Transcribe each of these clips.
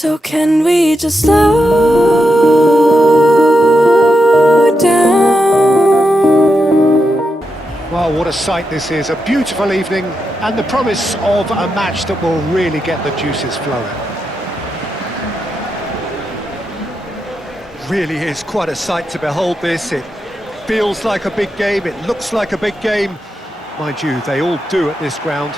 So can we just slow down? Well, what a sight this is. A beautiful evening and the promise of a match that will really get the juices flowing. Really is quite a sight to behold this. It feels like a big game, it looks like a big game. Mind you, they all do at this ground.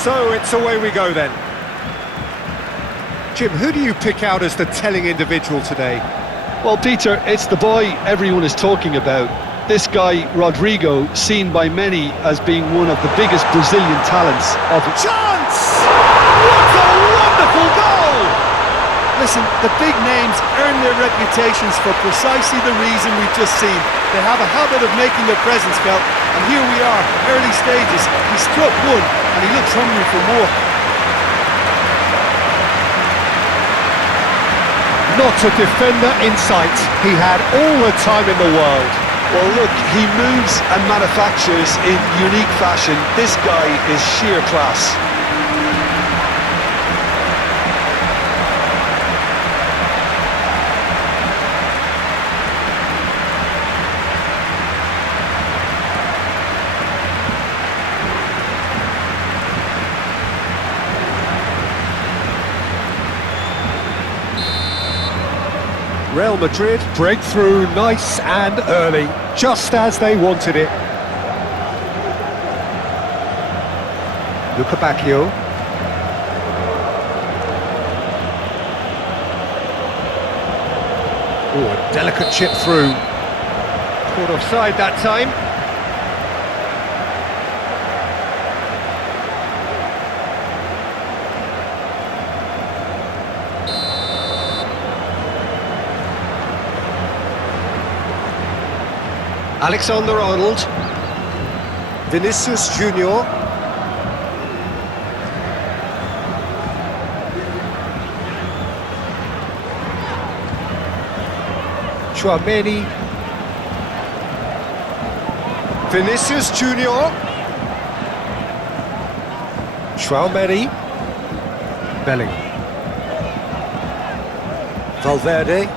So it's away we go then. Jim, who do you pick out as the telling individual today? Well, Peter, it's the boy everyone is talking about. This guy, Rodrigo, seen by many as being one of the biggest Brazilian talents of it. Chance! What a wonderful goal! Listen, the big names earn their reputations for precisely the reason we've just seen. They have a habit of making their presence felt, and here we are, early stages. He struck one, and he looks hungry for more. Not a defender in sight. He had all the time in the world. Well, look, he moves and manufactures in unique fashion. This guy is sheer class. Real Madrid break through nice and early, just as they wanted it. Luca Bacchio. Oh, a delicate chip through. Caught offside that time. Alexander-Arnold, Vinicius Junior, Chouameni, Vinicius Junior, Chouameni, Bellingham, Valverde.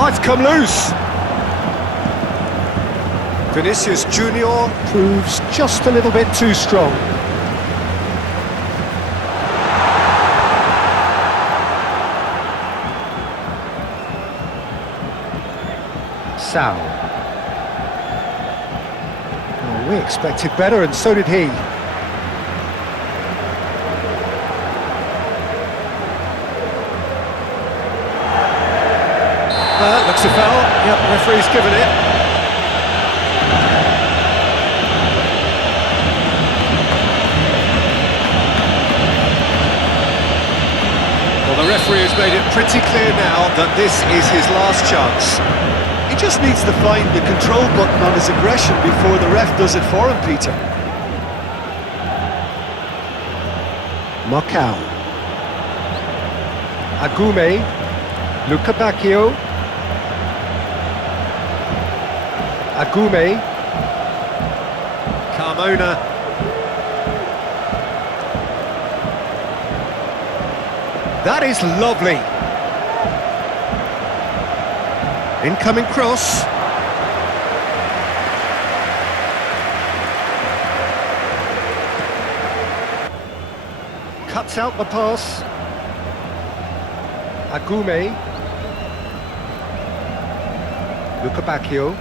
Oh, it's come loose. Vinicius Junior proves just a little bit too strong. Sao. Oh, we expected better, and so did he. Looks a foul. Yep, referee's given it. Well, the referee has made it pretty clear now that this is his last chance. He just needs to find the control button on his aggression before the ref does it for him, Peter. Marcao. Agume. Luca Bacchio. Agume, Carmona, that is lovely. Incoming cross. Cuts out the pass. Agume, Luca Bacchio.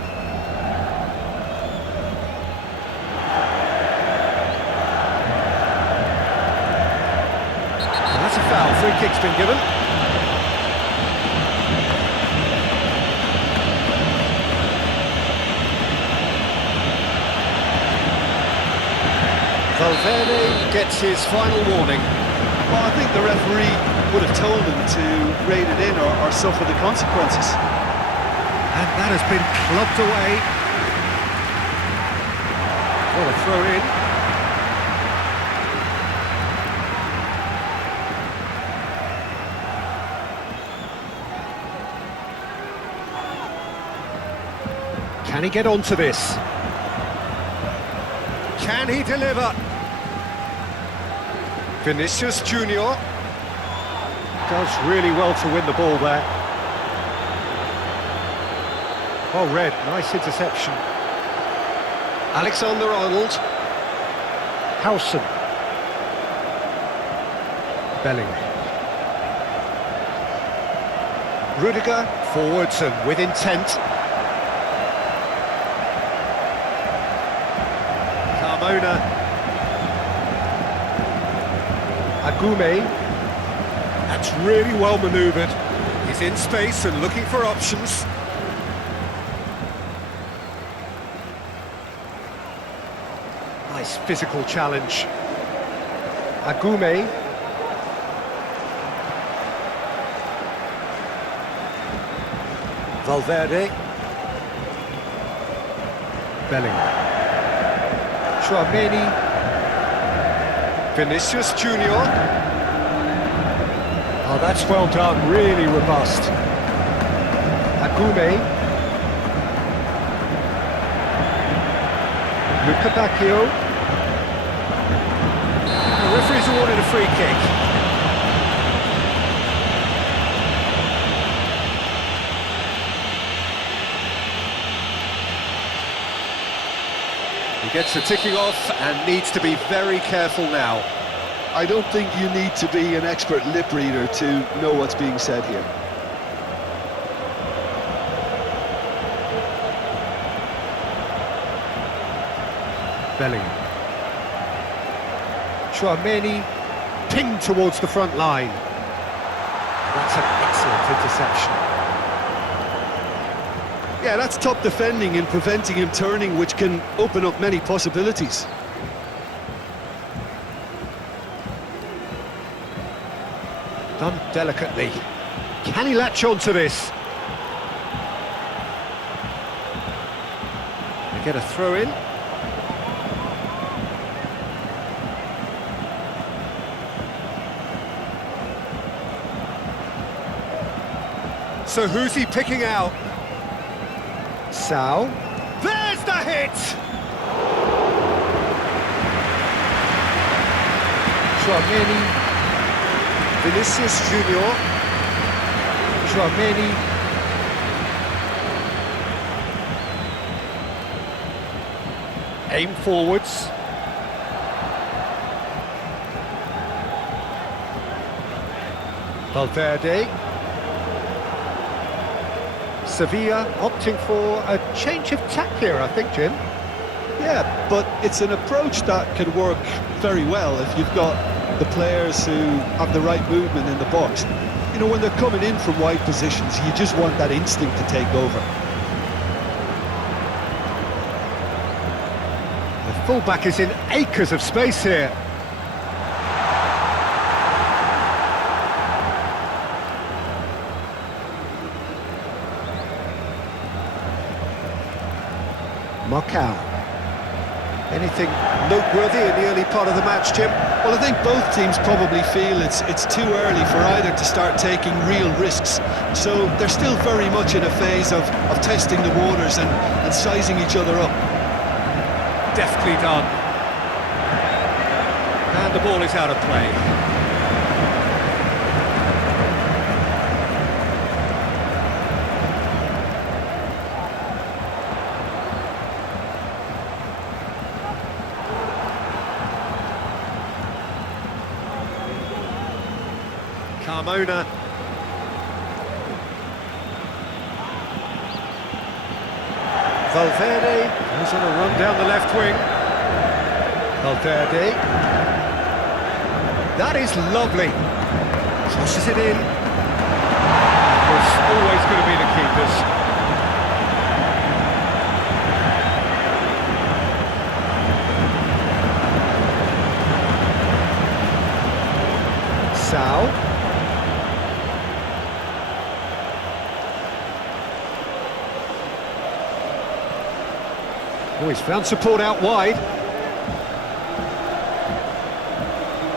That's a foul, free kick's been given. Valverde gets his final warning. Well, I think the referee would have told him to rein it in or suffer the consequences. And that has been clubbed away. What a throw in. Can he get onto this? Can he deliver? Vinicius Junior does really well to win the ball there. Oh, Red, nice interception. Alexander-Arnold. Howson. Bellingham. Rudiger, forwards and with intent. Carmona. Agume. That's really well manoeuvred. He's in space and looking for options. Nice physical challenge. Agume. Valverde. Bellingham. Tchouaméni. Vinicius Junior. Oh, that's well done, really robust. Agume. Luca Bacchio. The referee's awarded a free kick. He gets the ticking off and needs to be very careful now. I don't think you need to be an expert lip reader to know what's being said here. Bellingham. Tchouaméni pinged towards the front line. That's an excellent interception. Yeah, that's top defending and preventing him turning, which can open up many possibilities. Done delicately. Can he latch on to this? They get a throw in. So who's he picking out? Sao. There's the hit! Tchouaméni. Vinicius Junior. Tchouaméni. Aim forwards. Valverde. Sevilla opting for a change of tack here, I think, Jim. Yeah, but it's an approach that can work very well if you've got the players who have the right movement in the box. You know, when they're coming in from wide positions, you just want that instinct to take over. The fullback is in acres of space here. Marcao. Anything noteworthy in the early part of the match, Jim? Well, I think both teams probably feel it's too early for either to start taking real risks. So they're still very much in a phase of testing the waters and sizing each other up. Deftly done. And the ball is out of play. Carmona. Valverde goes on a run down the left wing. Valverde. That is lovely. Crosses it in. It's always going to be the keepers. Sao. Oh, he's found support out wide.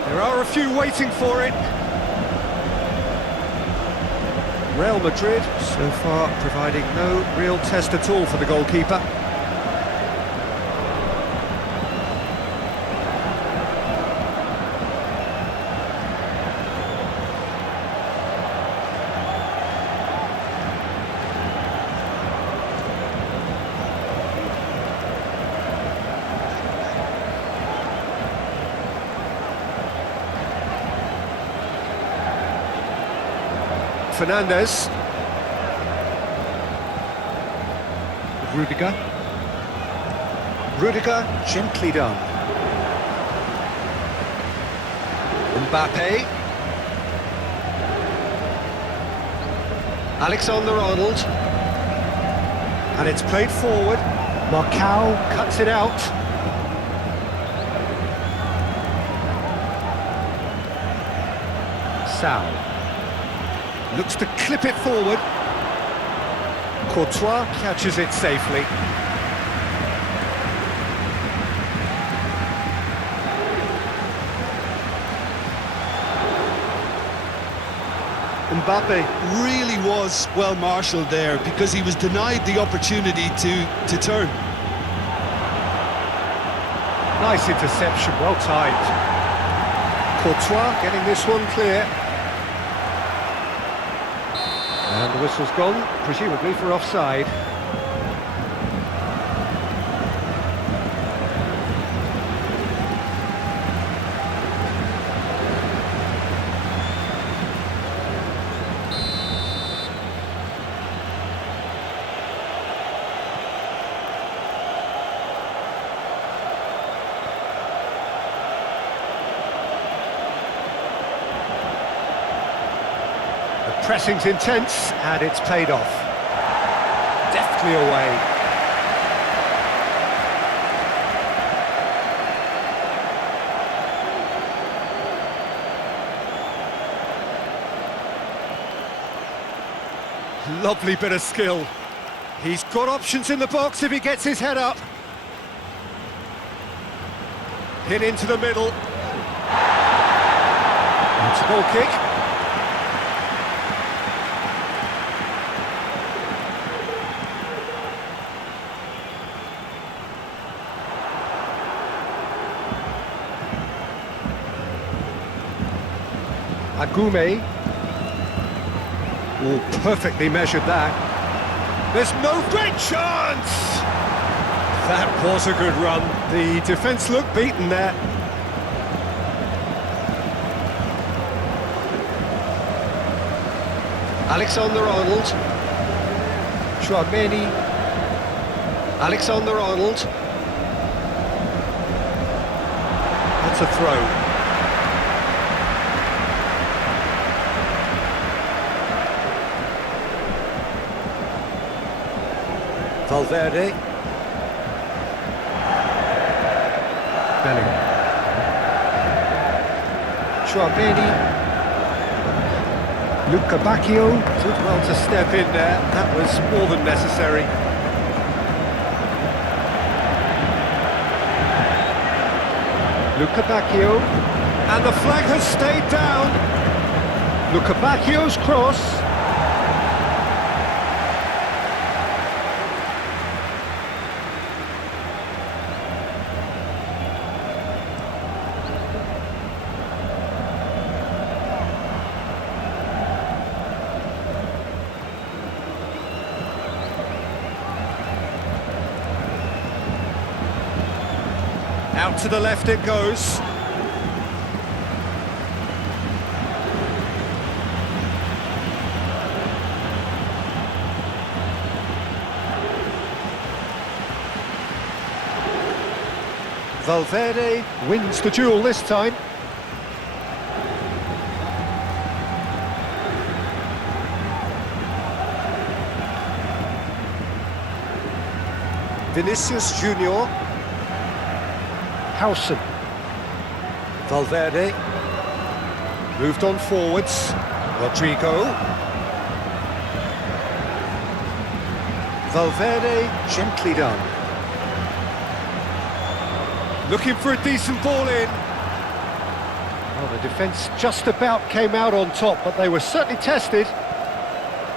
There are a few waiting for it. Real Madrid so far providing no real test at all for the goalkeeper. Fernandez. Rudiger. Rudiger, gently done. Mbappe. Alexander-Arnold. And it's played forward. Marcao cuts it out. Sal. Looks to clip it forward. Courtois catches it safely. Mbappe really was well marshalled there because he was denied the opportunity to turn. Nice interception, well timed. Courtois getting this one clear. And the whistle's gone, presumably for offside. Pressing's intense, and it's paid off. Deftly away. Lovely bit of skill. He's got options in the box if he gets his head up. Hit into the middle. It's a goal kick. Agume. Oh, perfectly measured that. There's no great chance! That was a good run. The defence looked beaten there. Alexander-Arnold. Chouameni. Alexander-Arnold. That's a throw. Valverde. Bellingham. Chouameni. Luca Bacchio did well to step in there. That was more than necessary. Luca Bacchio. And the flag has stayed down. Luca Bacchio's cross. Out to the left it goes. Valverde wins the duel this time. Vinicius Junior. Howson. Valverde. Moved on forwards. Rodrigo. Valverde, gently done. Looking for a decent ball in. Well, the defence just about came out on top, but they were certainly tested.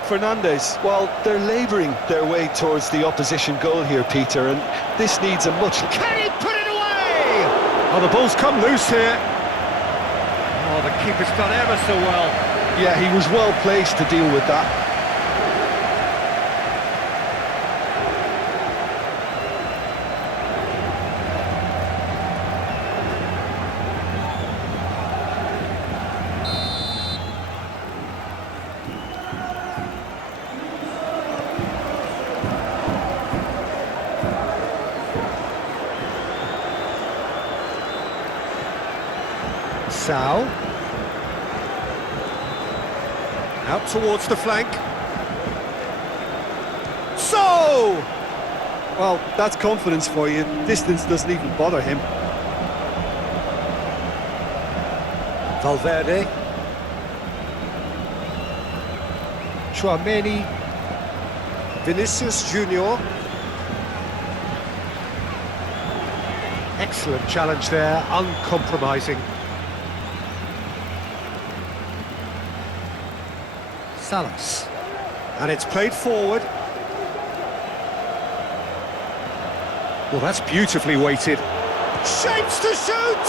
Fernandes, well, they're labouring their way towards the opposition goal here, Peter, and this needs a much... Can he put it away? Oh, the ball's come loose here. Oh, the keeper's done ever so well. Yeah, he was well placed to deal with that. Sal. Out towards the flank. So! Well, that's confidence for you. Distance doesn't even bother him. Valverde. Tchouaméni. Vinicius Junior. Excellent challenge there, uncompromising. Salas. And it's played forward. Well, that's beautifully weighted. Shapes to shoot!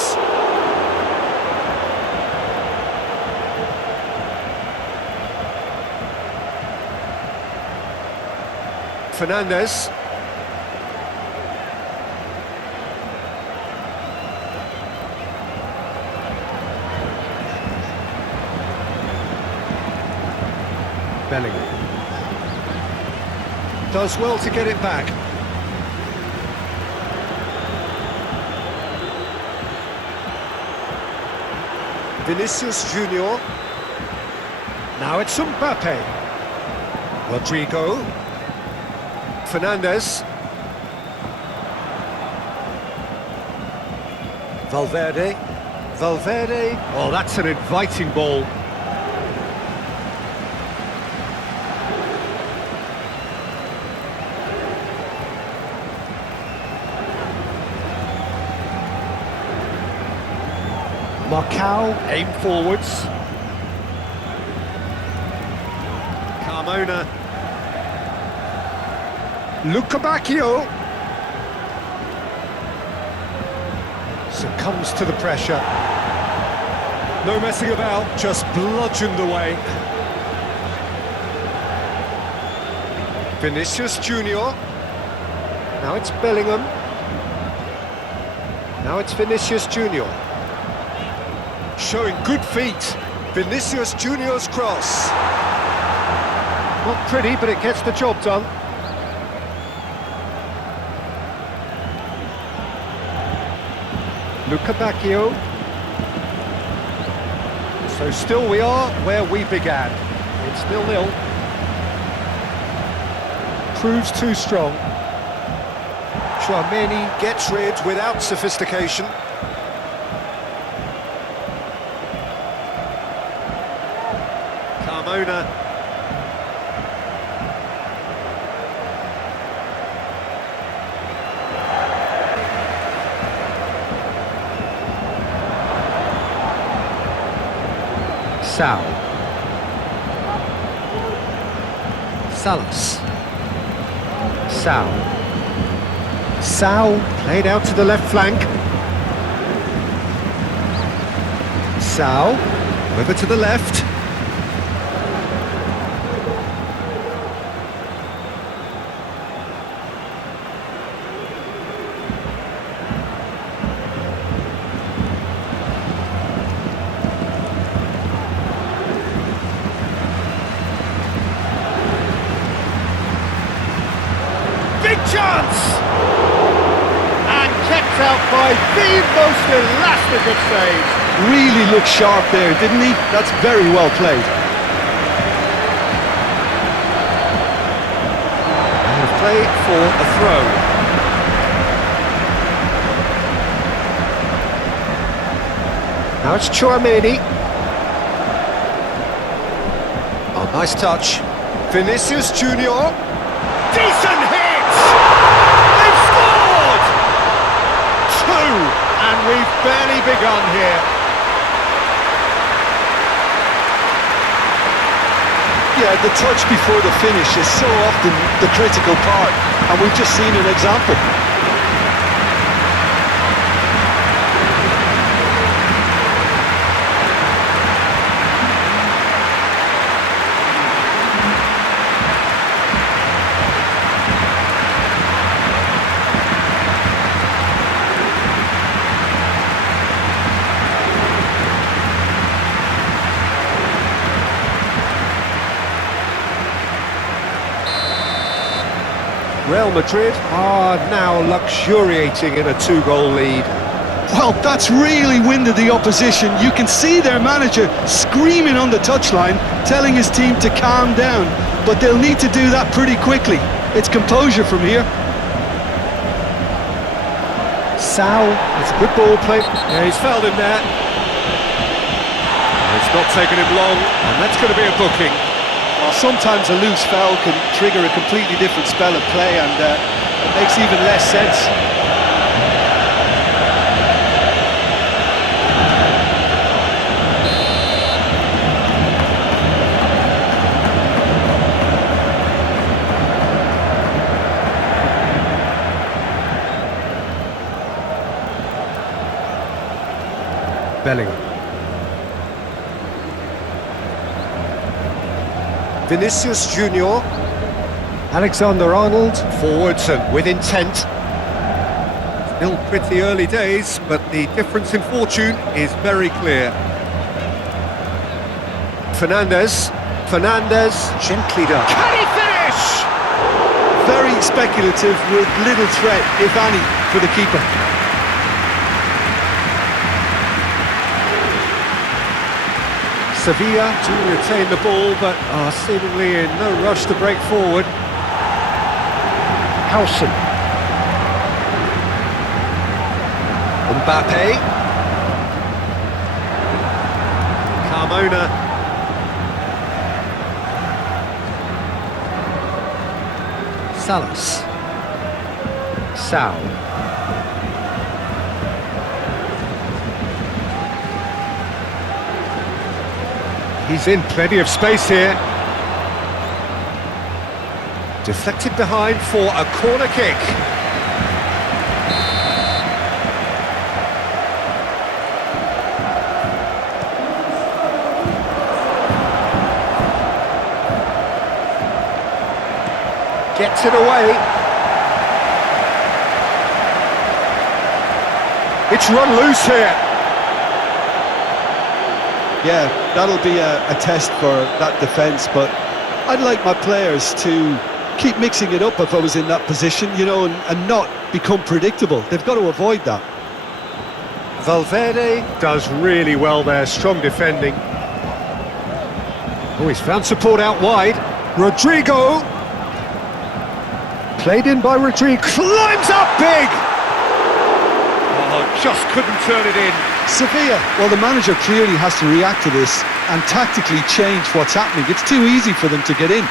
Fernandes. Bellingham. Does well to get it back. Vinicius Junior. Now it's Mbappe. Rodrigo. Fernandes. Valverde. Valverde. Oh, that's an inviting ball. Marcao, aim forwards. Carmona. Lucabacchio. Succumbs to the pressure. No messing about, just bludgeoned away. Vinicius Junior. Now it's Bellingham. Now it's Vinicius Junior. Showing good feet. Vinicius Junior's cross. Not pretty, but it gets the job done. Lucabacchio. So still we are where we began. It's 0-0. Proves too strong. Tchouaméni gets rid without sophistication. Carmona. Sal. Salas. Sal. Sal played out to the left flank. Sal over to the left. Chance! And kept out by the most elastic of saves. Really looked sharp there, didn't he? That's very well played. And play for a throw. Now it's Tchouaméni. Oh, nice touch. Vinicius Junior. Decent hit! They've scored! Two, and we've barely begun here. Yeah, the touch before the finish is so often the critical part, and we've just seen an example. Real Madrid are now luxuriating in a two-goal lead. Well, that's really winded the opposition. You can see their manager screaming on the touchline, telling his team to calm down. But they'll need to do that pretty quickly. It's composure from here. Sal, it's a good ball play. Yeah, he's fouled him there. It's not taken him long, and that's going to be a booking. Well, sometimes a loose foul can trigger a completely different spell of play, and it makes even less sense. Bellingham. Vinicius Junior. Alexander-Arnold. Forwards and with intent. Still pretty early days, but the difference in fortune is very clear. Fernandez gently done. Can he finish? Very speculative with little threat, if any, for the keeper. Sevilla to retain the ball, but are seemingly in no rush to break forward. Howson. Mbappe. Carmona. Salas. Sal. He's in plenty of space here. Deflected behind for a corner kick. Gets it away. It's run loose here. Yeah, that'll be a test for that defence, but I'd like my players to keep mixing it up if I was in that position, you know, and not become predictable. They've got to avoid that. Valverde does really well there, strong defending. Oh, he's found support out wide. Rodrigo. Played in by Rodrigo. Climbs up big! Oh, just couldn't turn it in. Sevilla, well, the manager clearly has to react to this and tactically change what's happening. It's too easy for them to get in.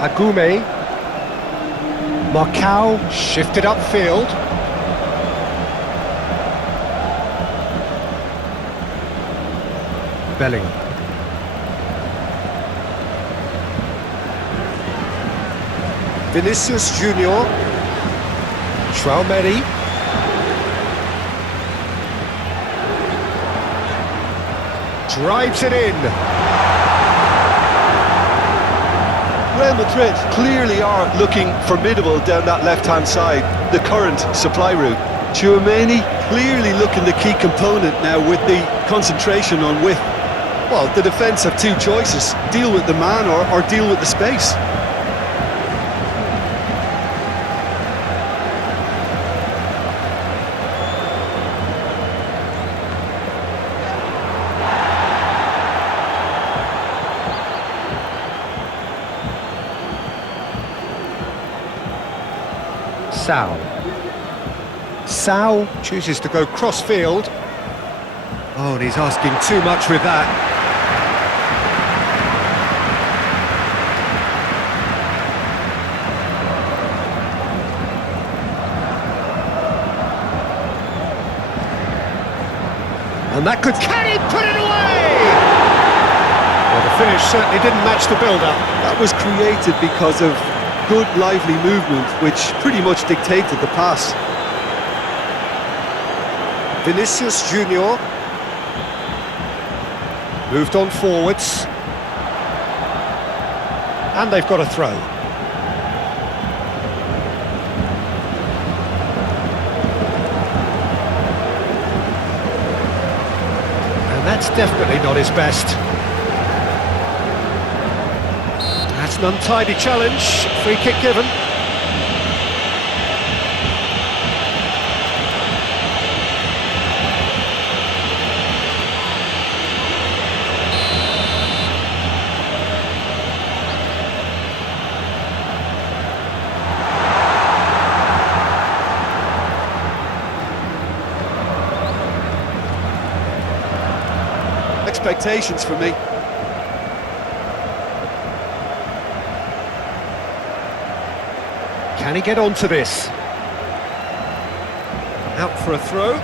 Agume. Marcao shifted upfield. Bellingham. Vinicius Junior. Traumeri. Drives it in. Real Madrid clearly are looking formidable down that left-hand side, the current supply route. Tchouaméni clearly looking the key component now with the concentration on width. Well, the defence have two choices: deal with the man or deal with the space. Sal chooses to go cross-field. Oh, and he's asking too much with that. And that could... Can he put it away? Well, the finish certainly didn't match the build-up. That was created because of good, lively movement, which pretty much dictated the pass. Vinicius Junior moved on forwards, and they've got a throw. And that's definitely not his best. That's an untidy challenge. Free kick given. Expectations for me. Can he get onto this? Out for a throw.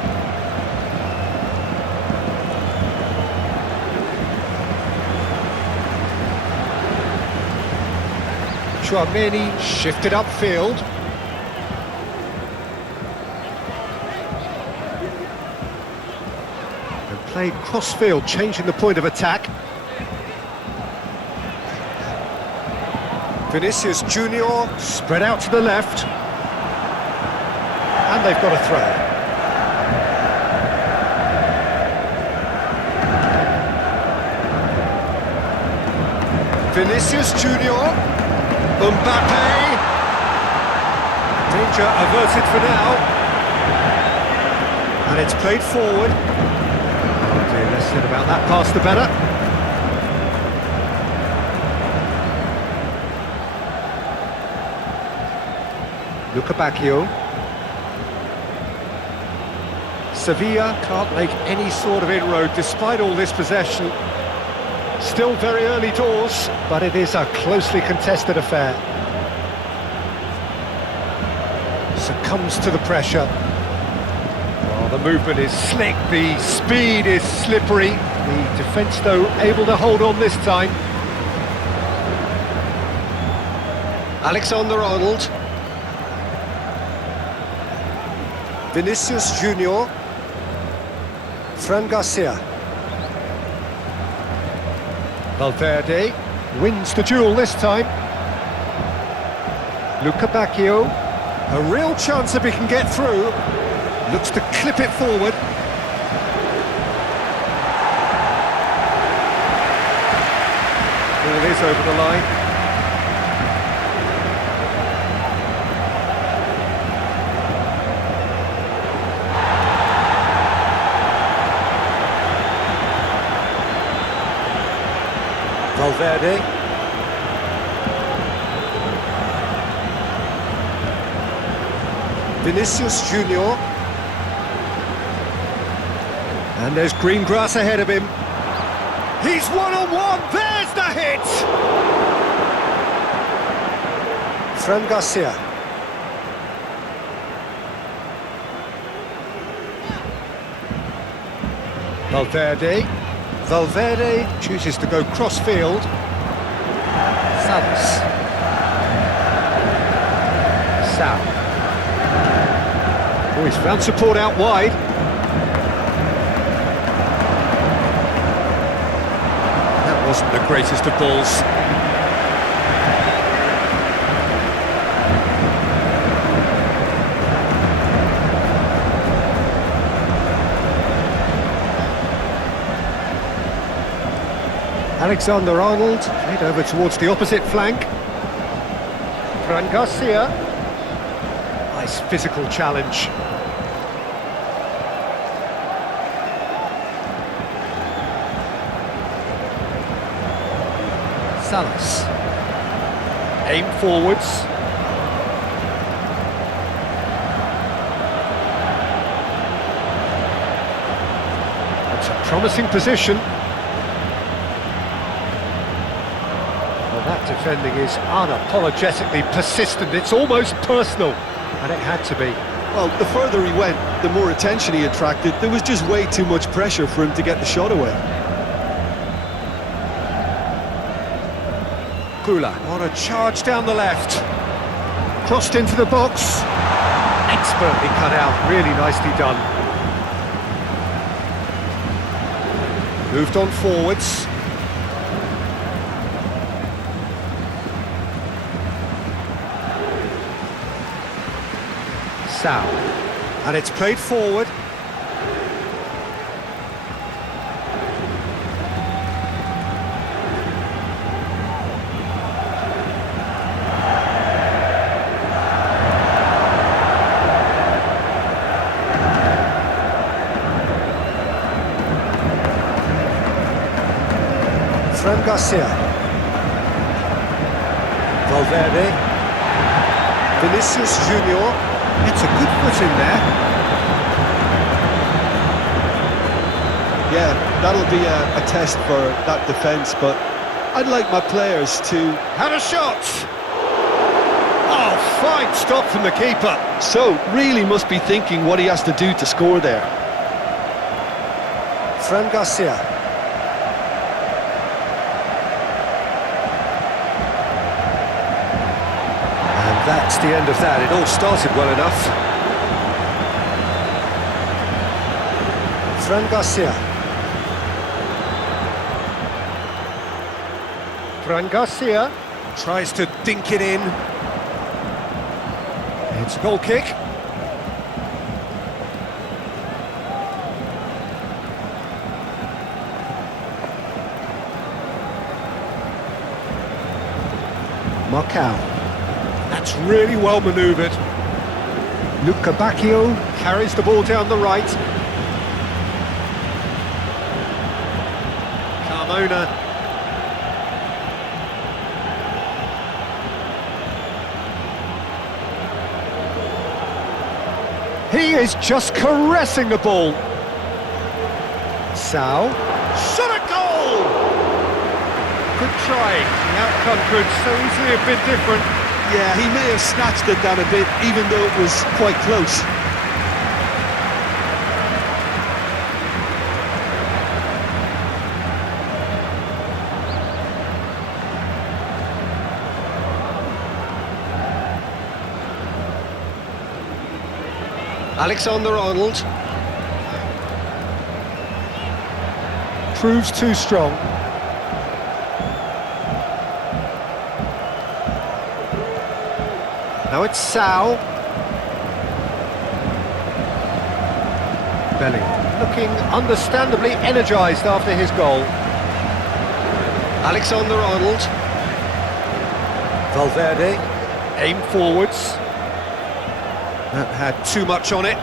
Chouameni shifted upfield. And played cross-field, changing the point of attack. Vinicius Junior spread out to the left, and they've got a throw. Vinicius Junior, Mbappe, danger averted for now, and it's played forward. The less said about that pass, the better. Bacchio. Sevilla can't make any sort of inroad despite all this possession. Still very early doors, but it is a closely contested affair. Succumbs to the pressure. Oh, the movement is slick, the speed is slippery. The defence, though, able to hold on this time. Alexander-Arnold. Vinicius Junior, Fran Garcia. Valverde wins the duel this time. Bacchio, a real chance if he can get through. Looks to clip it forward. Ball is over the line. Valverde. Vinicius Junior. And there's green grass ahead of him. He's one-on-one, there's the hit! Fran Garcia. Valverde chooses to go cross-field. Salas. Sam. Oh, he's found support out wide. That wasn't the greatest of balls. Alexander-Arnold played over towards the opposite flank. Fran Garcia. Nice physical challenge. Salas. Aim forwards. A It's a promising position. Well, that defending is unapologetically persistent. It's almost personal, and it had to be. Well, the further he went, the more attention he attracted. There was just way too much pressure for him to get the shot away. Kula on a charge down the left. Crossed into the box. Expertly cut out, really nicely done. Moved on forwards. Sal. And it's played forward. Fran Garcia. Valverde. Vinicius Junior. It's a good foot in there. Yeah, that'll be a test for that defence, but I'd like my players to... Had a shot! Oh, fine stop from the keeper. So, really must be thinking what he has to do to score there. Fran Garcia. And that's the end of that. It all started well enough. Fran Garcia. Fran Garcia tries to dink it in. It's a goal kick. Marcao. That's really well manoeuvred. Luca Bacchio carries the ball down the right. Carmona. He is just caressing the ball. Sal. Shot a goal! Good try. The outcome could so easily have been different. Yeah, he may have snatched it down a bit, even though it was quite close. Alexander-Arnold. Proves too strong. Now it's Sal. Bellingham looking understandably energised after his goal. Alexander-Arnold. Valverde. Aim forwards. That had too much on it.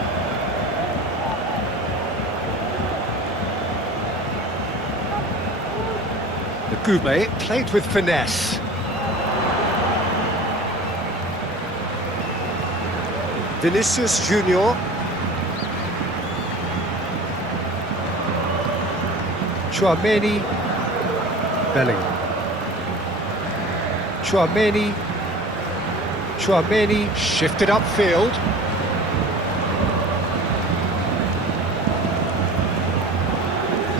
The Goumet played with finesse. Vinicius Junior. Chouameni. Bellingham. Chouameni. Chouameni shifted upfield.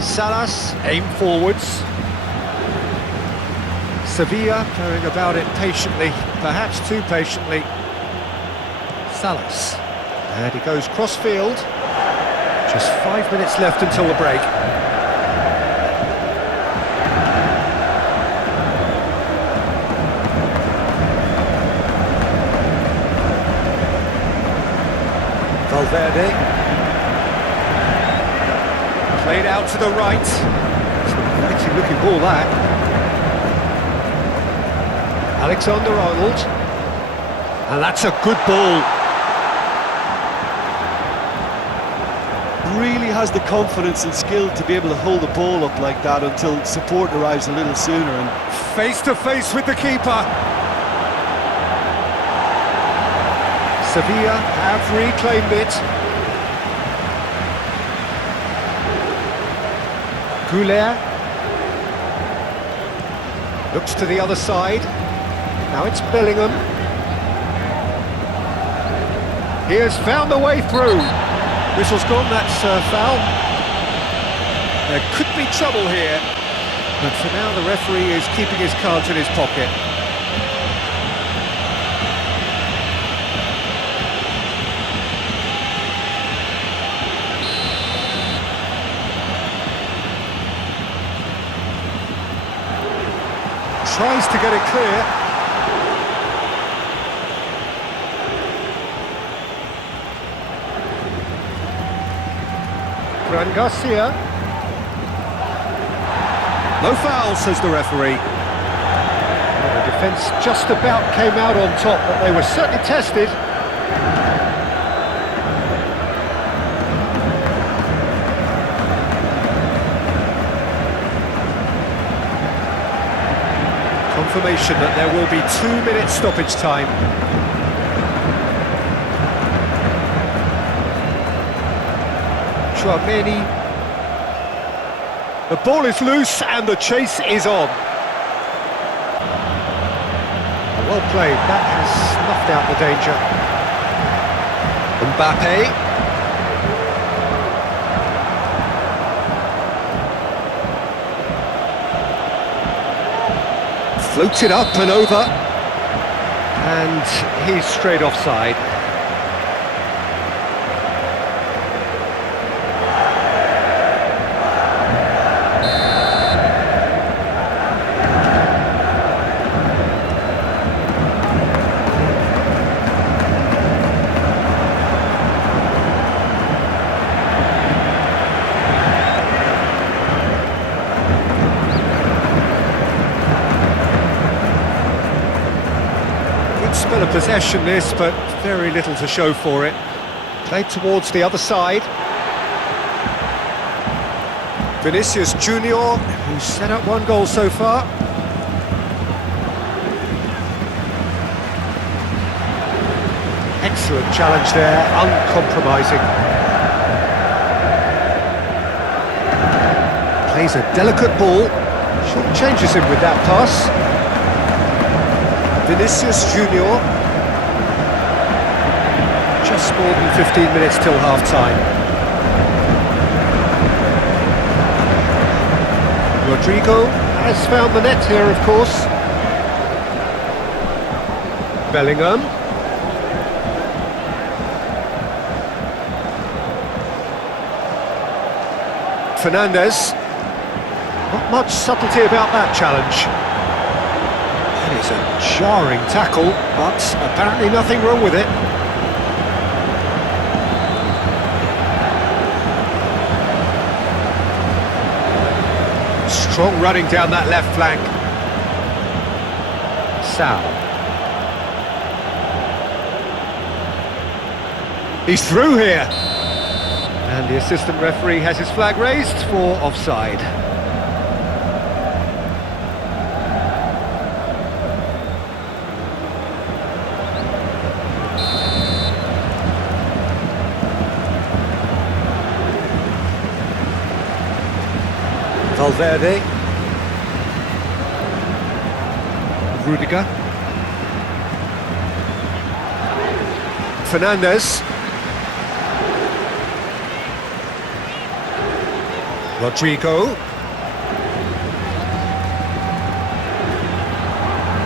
Salas, aim forwards. Sevilla going about it patiently, perhaps too patiently. Salas, and he goes cross-field. Just 5 minutes left until the break. Valverde. Played out to the right. It's a pretty looking ball, that. Alexander-Arnold. And that's a good ball. Really has the confidence and skill to be able to hold the ball up like that until support arrives a little sooner. And Face to face with the keeper. Sevilla have reclaimed it. Goulet. Looks to the other side. Now it's Bellingham. He has found the way through. Whistle's gone, that's a foul. There could be trouble here. But for now, the referee is keeping his cards in his pocket. Tries to get it clear. Fran Garcia. No foul, says the referee. Well, the defence just about came out on top, but they were certainly tested. Confirmation that there will be 2 minutes stoppage time. Chouameni. The ball is loose and the chase is on. Well played, that has snuffed out the danger. Mbappe. Floats it up and over, and he's straight offside. Spell of possession this, but very little to show for it. Played towards the other side. Vinicius Junior, who's set up 1 goal so far. Excellent challenge there, uncompromising. Plays a delicate ball, short changes him with that pass. Vinicius Junior. Just more than 15 minutes till half-time. Rodrigo has found the net here, of course. Bellingham. Fernandes. Not much subtlety about that challenge. It's a jarring tackle, but apparently nothing wrong with it. Strong running down that left flank. Sal. He's through here. And the assistant referee has his flag raised for offside. Valverde. Rudiger. Fernandes. Rodrigo.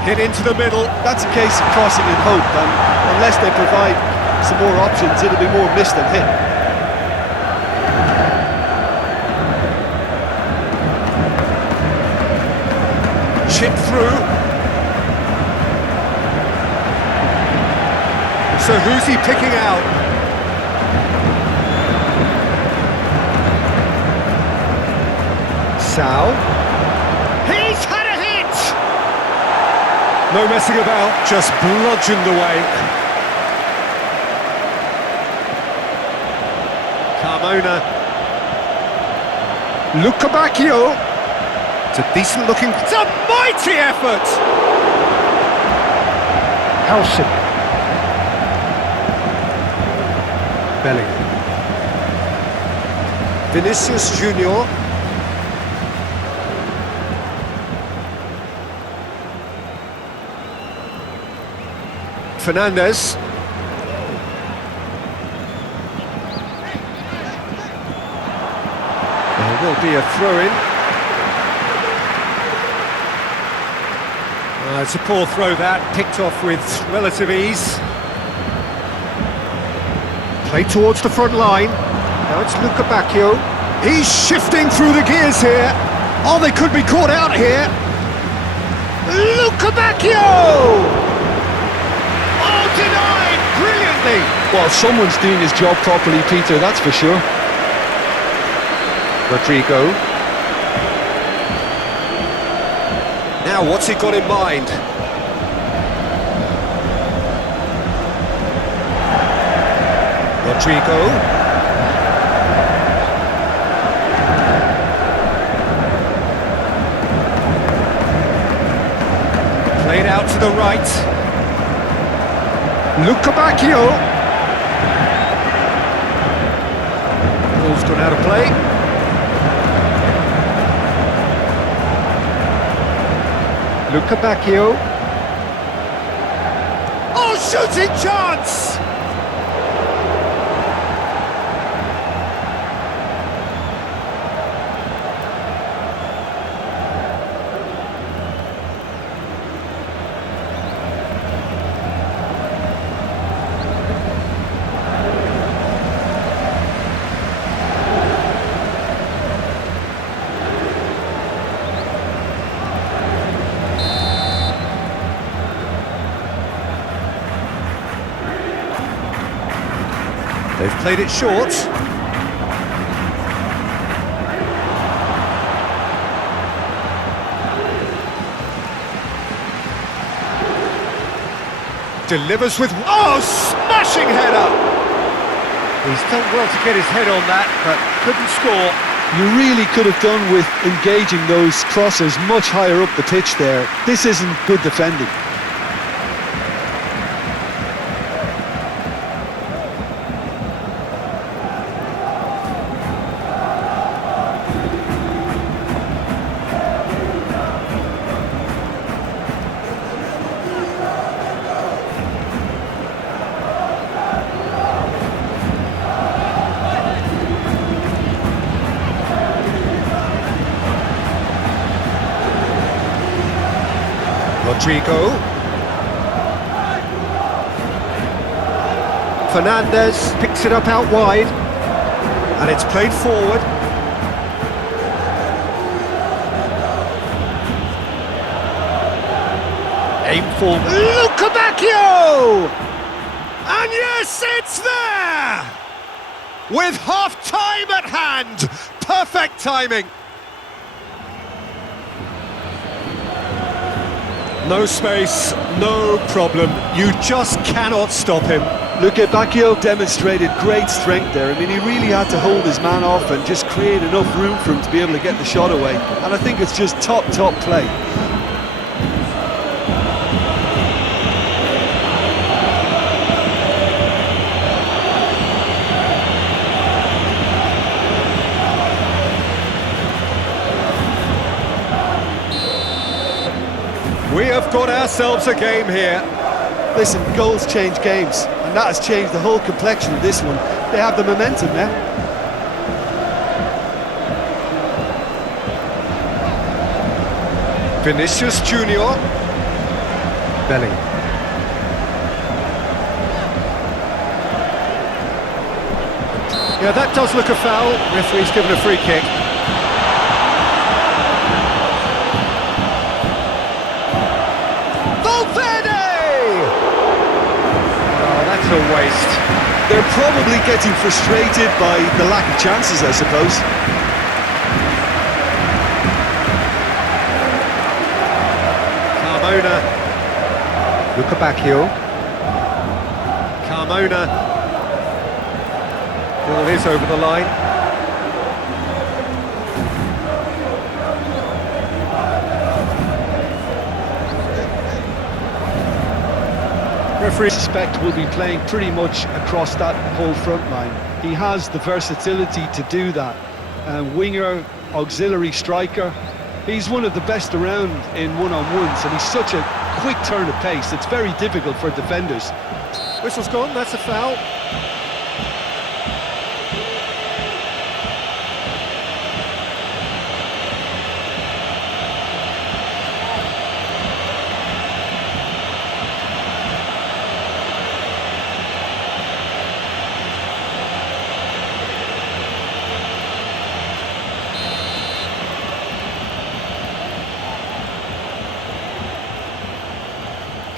Hit into the middle. That's a case of crossing in hope, and unless they provide some more options, it'll be more miss than hit. Chip through. So who's he picking out? Sal. He's had a hit! No messing about, just bludgeoned away. Carmona. Luca Bacchio. It's a decent looking... It's a mighty effort! Helsing. Bellingham. Vinicius Junior. Fernandez. There will be a throw-in. It's a poor throw that, picked off with relative ease. Play towards the front line. Now it's Luca Bacchio. He's shifting through the gears here. Oh, they could be caught out here. Luca Bacchio! Oh, denied brilliantly. Well, someone's doing his job properly, Peter, that's for sure. Rodrigo. Now, what's he got in mind? Rodrigo. Played out to the right. Luca Bacchio. Ball's gone out of play. Luca Bacchio. Oh, shooting chance! They've played it short. Delivers with... Oh, smashing header! He's done well to get his head on that, but couldn't score. You really could have done with engaging those crossers much higher up the pitch there. This isn't good defending. Rodrigo. Fernandez picks it up out wide. And it's played forward. Aim for Luca Bacchio! And yes, it's there! With half-time at hand! Perfect timing! No space, no problem. You just cannot stop him. Luca Bacchio demonstrated great strength there. I mean, he really had to hold his man off and just create enough room for him to be able to get the shot away. And I think it's just top play. We have got ourselves a game here. Listen, goals change games, and that has changed the whole complexion of this one. They have the momentum now. Vinicius Junior. Belly. Yeah, that does look a foul. Referee's given a free kick. A waste. They're probably getting frustrated by the lack of chances, I suppose. Carmona. Luca Bacchio. Carmona. Ball is over the line. Referee suspect will be playing pretty much across that whole front line. He has the versatility to do that. Winger, auxiliary striker. He's one of the best around in one-on-ones, and he's such a quick turn of pace. It's very difficult for defenders. Whistle's gone, that's a foul.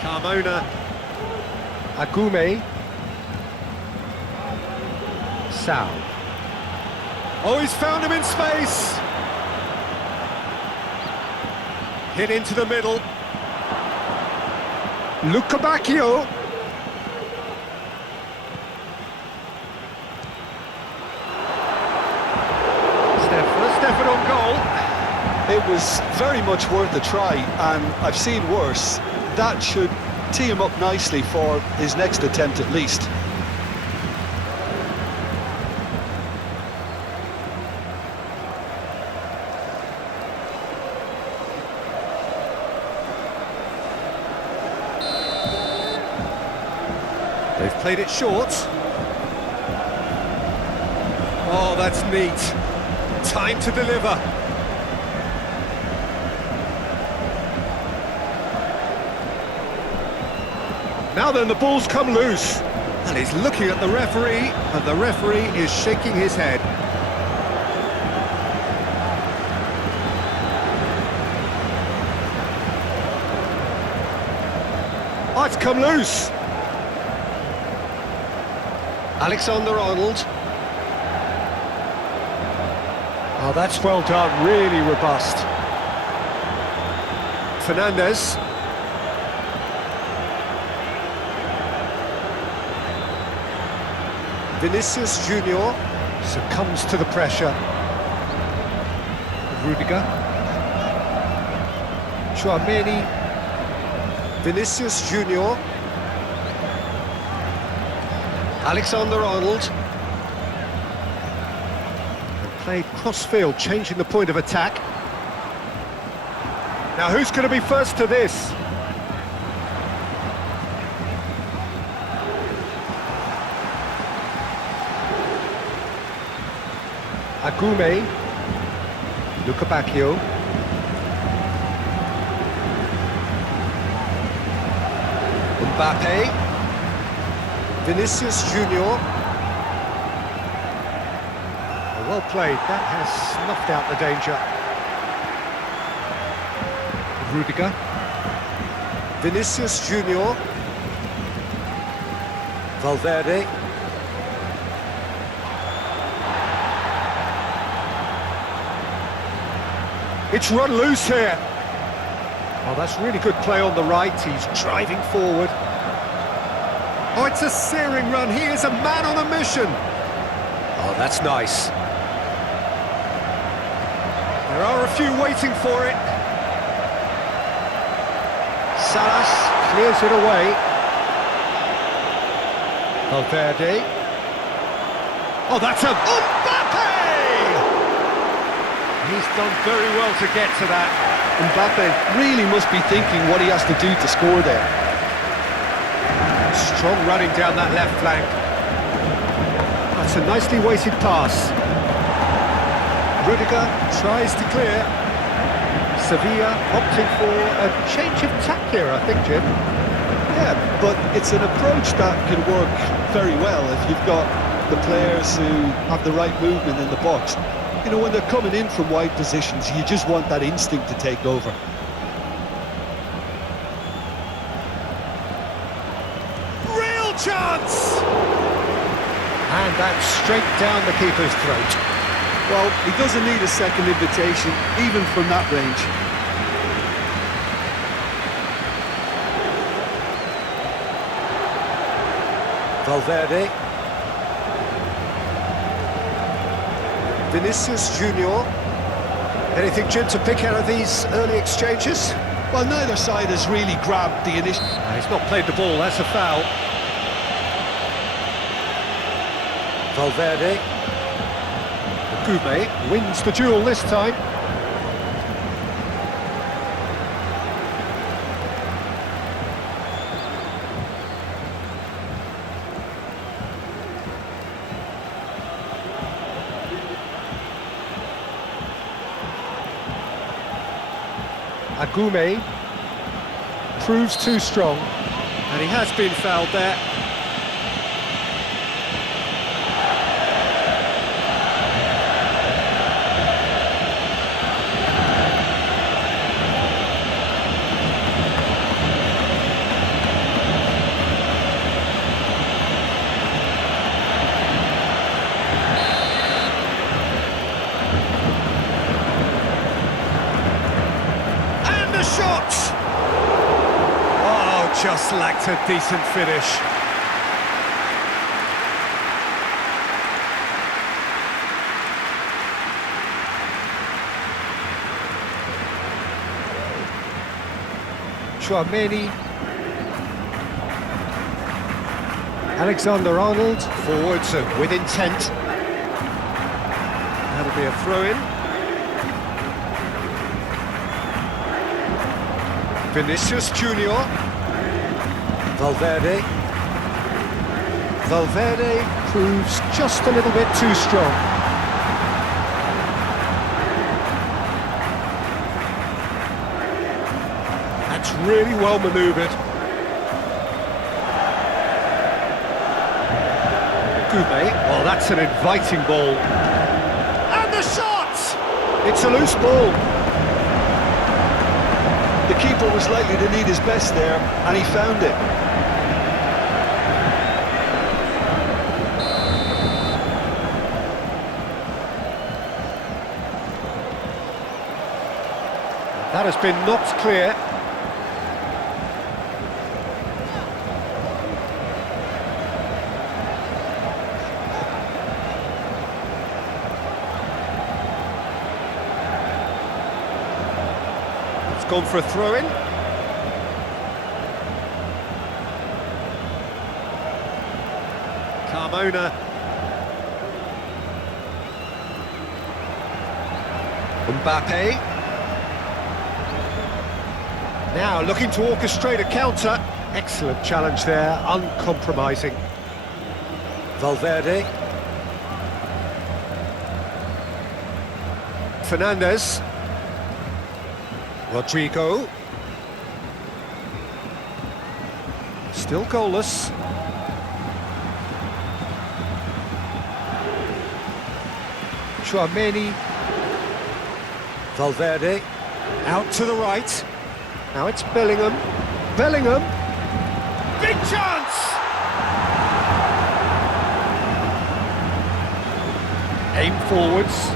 Carmona, Agume, Sal. Oh, he's found him in space. Hit into the middle. Luca Bacchio. First effort on goal. It was very much worth a try, and I've seen worse. That should tee him up nicely for his next attempt at least. They've played it short. Oh, that's neat. Time to deliver. Now then, the ball's come loose. And he's looking at the referee, and the referee is shaking his head. Oh, it's come loose. Alexander-Arnold. Oh, that's well done, really robust. Fernandez. Vinicius Junior succumbs to the pressure. Rudiger. Chouameni. Vinicius Junior. Alexander-Arnold. Played cross-field, changing the point of attack. Now who's going to be first to this? Agume, Luca Bacchio, Mbappe, Vinicius Junior. Well played, that has snuffed out the danger. Rudiger, Vinicius Junior, Valverde. It's run loose here. Oh, that's really good play on the right. He's driving forward. Oh, it's a searing run. He is a man on a mission. Oh, that's nice. There are a few waiting for it. Salas clears it away. Valverde. Oh, that's a... Mbappe! He's done very well to get to that. Mbappe really must be thinking what he has to do to score there. Strong running down that left flank. That's a nicely weighted pass. Rudiger tries to clear. Sevilla opting for a change of tack here, I think, Jim. Yeah, but it's an approach that can work very well if you've got the players who have the right movement in the box. You know, when they're coming in from wide positions, you just want that instinct to take over. Real chance! And that's straight down the keeper's throat. Well, he doesn't need a second invitation, even from that range. Valverde. Vinicius Junior. Anything, Jim, to pick out of these early exchanges? Well, neither side has really grabbed the initial... He's not played the ball, that's a foul. Valverde. Agume wins the duel this time. Agume proves too strong, and he has been fouled there. Shots! Oh, just lacked a decent finish. Chouameni. Alexander-Arnold, forwards with intent. That'll be a throw-in. Vinicius Junior. Valverde. Valverde proves just a little bit too strong. That's really well manoeuvred. Goumet. Well, that's an inviting ball. And the shot! It's a loose ball. The keeper was likely to need his best there, and he found it. That has been knocked clear. Gone for a throw-in. Carmona. Mbappe. Now looking to orchestrate a counter. Excellent challenge there, uncompromising. Valverde. Fernandez. Rodrigo. Still goalless. Chouameni. Valverde. Out to the right. Now it's Bellingham. Bellingham. Big chance! Aim forwards.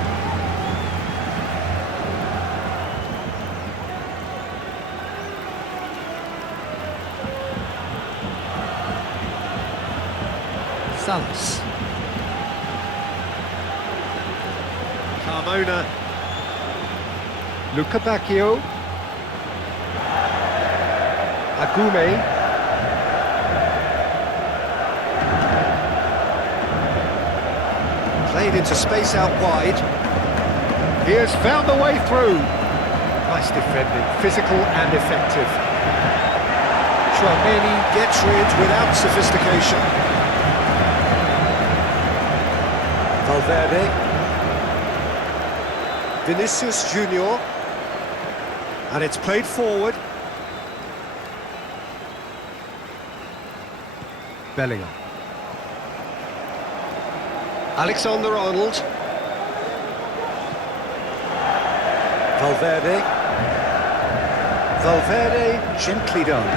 Salas. Carmona. Luca Bacchio. Agume. Played into space out wide. He has found a way through. Nice defending, physical and effective. Chouameni gets rid without sophistication. Valverde. Vinicius Junior. And it's played forward. Bellingham. Alexander-Arnold. Valverde. Valverde, gently done.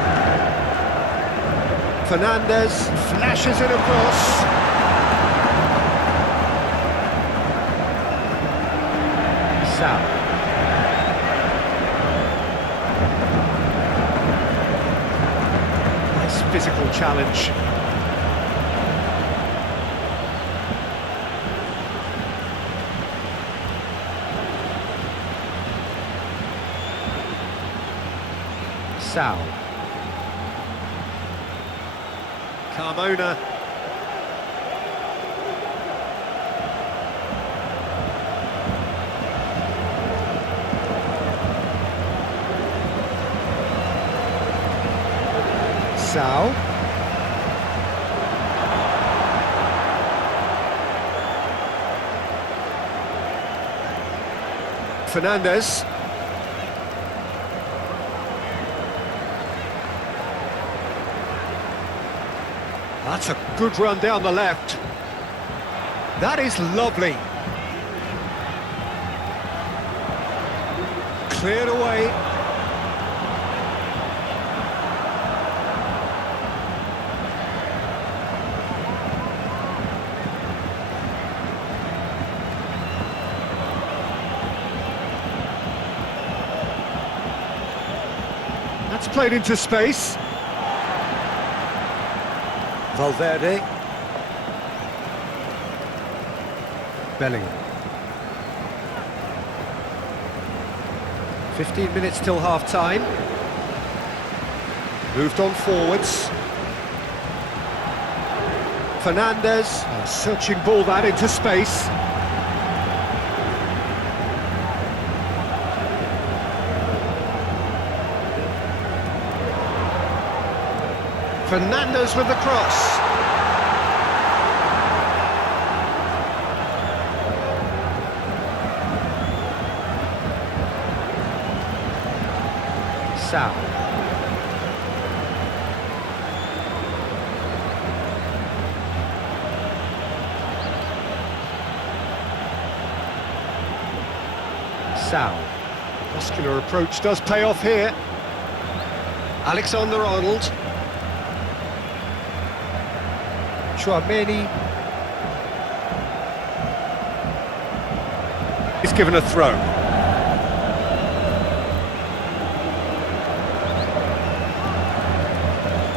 Fernandez flashes it across. Sal. Nice physical challenge. Sal. Carmona. Sal. Fernandez. That's a good run down the left. That is lovely. Cleared away. That's played into space. Valverde. Bellingham. 15 minutes till half-time. Moved on forwards. Fernandez, a searching ball that into space. Fernandez with the cross. Sal. Sal. Muscular approach does pay off here. Alexander-Arnold. Chouameni. He's given a throw.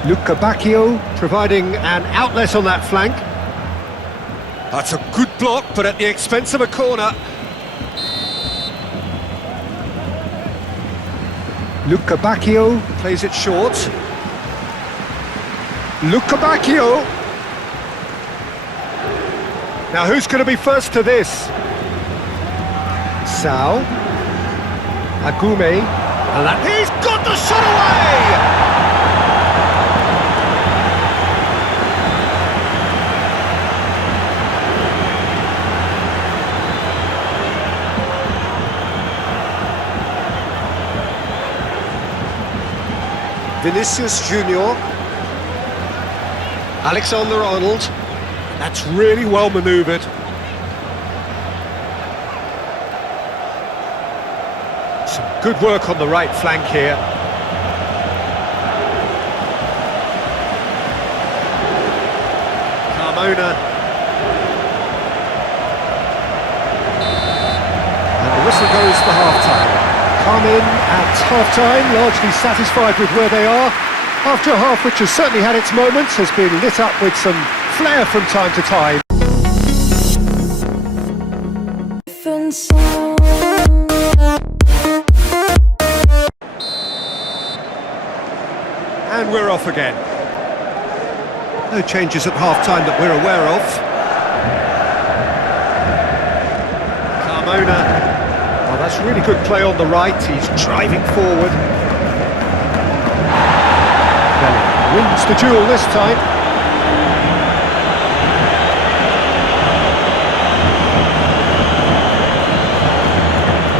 Luca Bacchio providing an outlet on that flank. That's a good block, but at the expense of a corner. Luca Bacchio plays it short. Luca Bacchio. Now who's going to be first to this? Sal. Agume. And that he's got the shot away! Vinicius Junior. Alexander-Arnold. That's really well manoeuvred. Some good work on the right flank here. Carmona. And the whistle goes for half-time. Come in at half-time, largely satisfied with where they are. After a half which has certainly had its moments, has been lit up with some flair from time to time. different sound. And we're off again. No changes at half-time that we're aware of. Carmona. Oh, that's really good play on the right. He's driving forward. Bellingham wins the duel this time.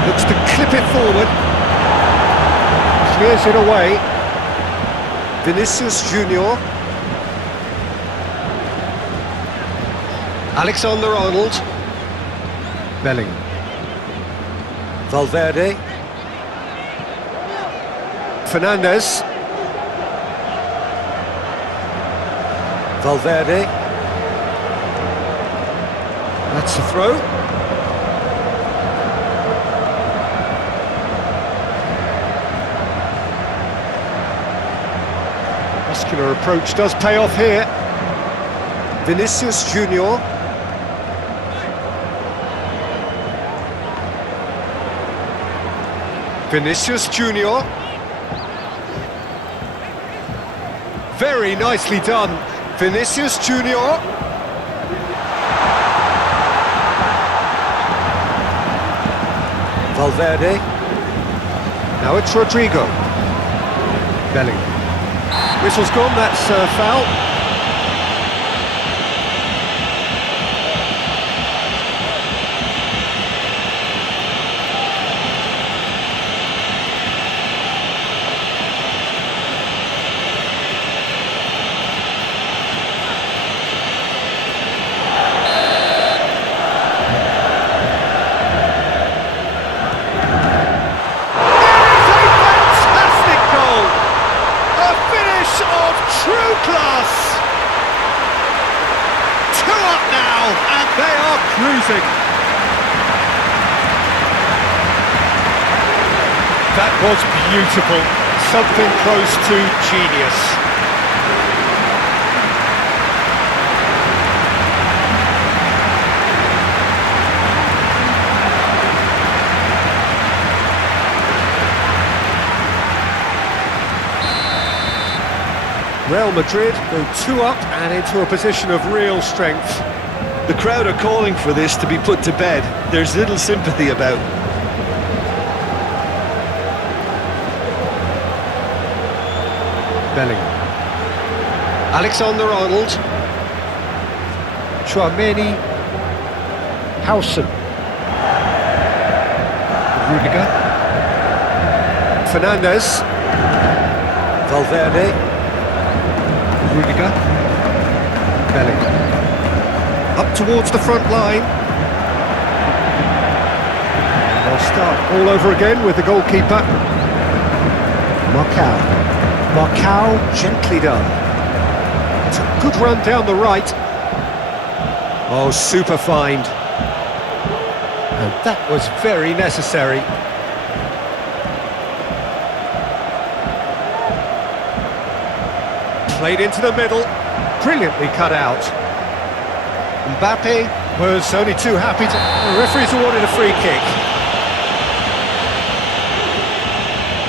Looks to clip it forward. Clears it away. Vinicius Junior. Alexander-Arnold. Bellingham. Valverde. Fernandez. Valverde. That's a throw. Muscular approach does pay off here. Vinicius Junior. Vinicius Junior. Very nicely done. Vinicius Junior. Valverde. Now it's Rodrigo. Bellingham. Whistle's gone, that's foul. cruising. That was beautiful. Something close to genius. Real Madrid go 2 up and into a position of real strength. The crowd are calling for this to be put to bed. There's little sympathy about. Bellingham. Alexander-Arnold. Chouameni. Howson. Rudiger. Fernandes. Valverde. Rudiger. Bellingham. Up towards the front line. And they'll start all over again with the goalkeeper. Marcao, gently done. It's a good run down the right. Oh, super find. And that was very necessary. Played into the middle, brilliantly cut out. Mbappe was only too happy to... The referee's awarded a free kick.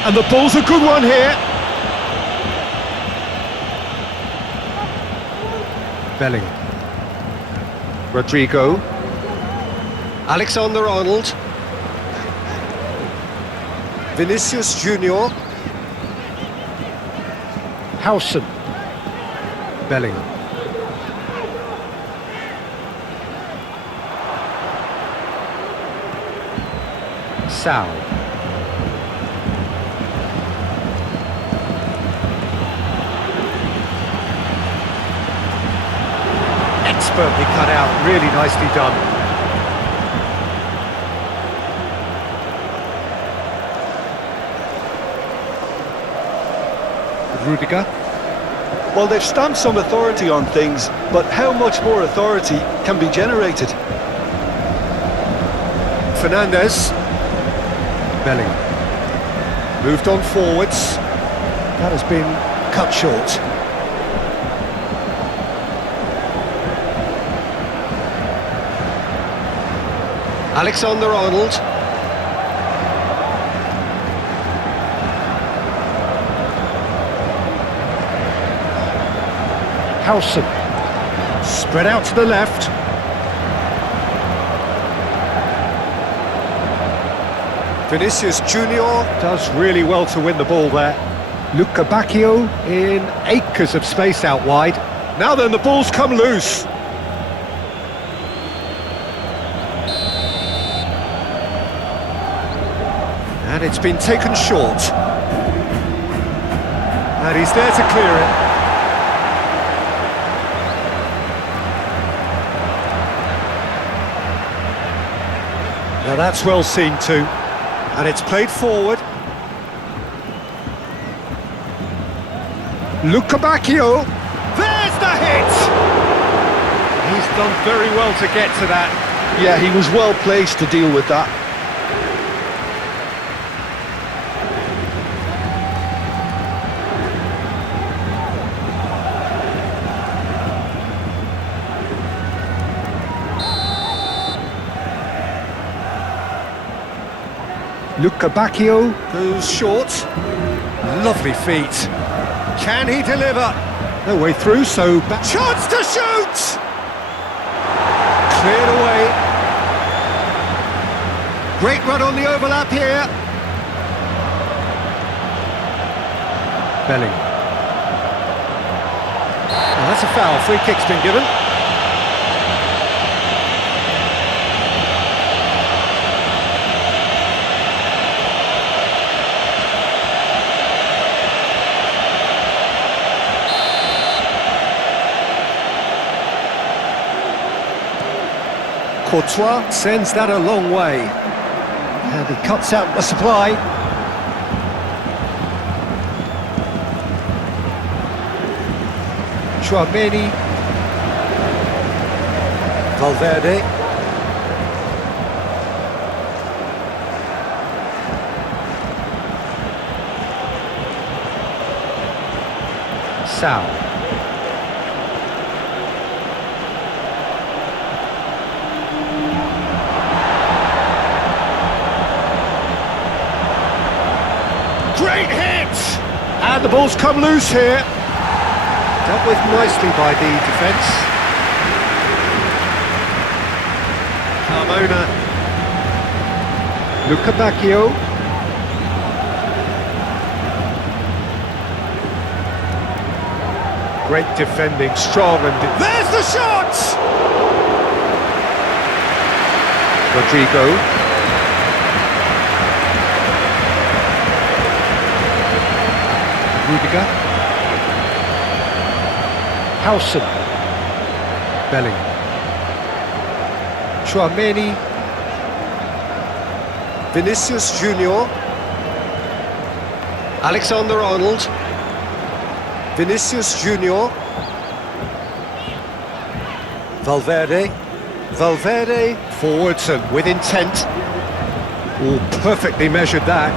And the ball's a good one here. Bellingham. Rodrigo. Alexander-Arnold. Vinicius Junior. Howson. Bellingham. Sal. Expertly cut out, really nicely done. Rudiger. Well, they've stamped some authority on things, but how much more authority can be generated? Fernandes. Bellingham. Moved on forwards. That has been cut short. Alexander-Arnold. Howson. Spread out to the left. Vinicius Junior does really well to win the ball there. Luca Bacchio in acres of space out wide. Now then, the ball's come loose. And it's been taken short. And he's there to clear it. Now that's well seen too. And it's played forward. Luca Bacchio. There's the hit! He's done very well to get to that. Yeah, he was well placed to deal with that. Luca Bacchio goes short. Lovely feet. Can he deliver? No way through, so back. Chance to shoot! Cleared away. Great run on the overlap here. Bellingham. Oh, that's a foul. Free kick's been given. Courtois sends that a long way. And he cuts out the supply. Chouameni. Valverde. Sal. Great hit! And the ball's come loose here. Dealt with nicely by the defence. Carmona. Luca Bacchio. Great defending, strong and... There's the shot! Rodrigo. Rudiger. Howson. Bellingham. Chouameni. Vinicius Junior. Alexander-Arnold. Vinicius Junior. Valverde. Valverde forwards and with intent. Oh, perfectly measured that.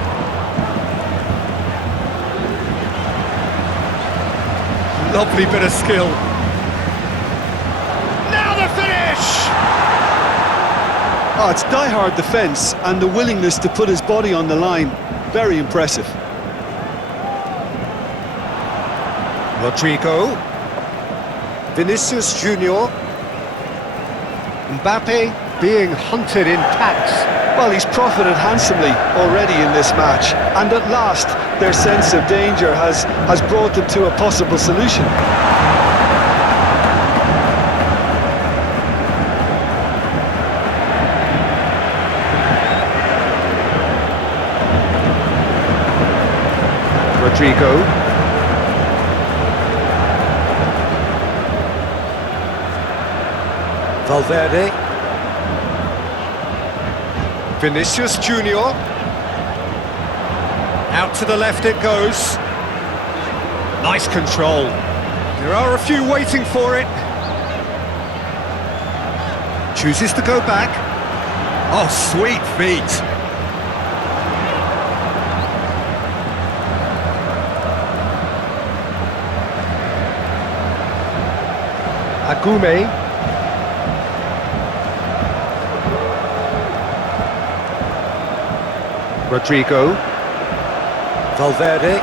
Lovely bit of skill. Now the finish! Oh, it's die-hard defence and the willingness to put his body on the line. Very impressive. Rodrigo. Vinicius Junior. Mbappe being hunted in packs. Well, he's profited handsomely already in this match, and at last their sense of danger has brought them to a possible solution. Rodrigo. Valverde. Vinicius Junior. Out to the left it goes. Nice control. There are a few waiting for it. Chooses to go back. Oh, sweet feet. Agume. Rodrigo. Valverde.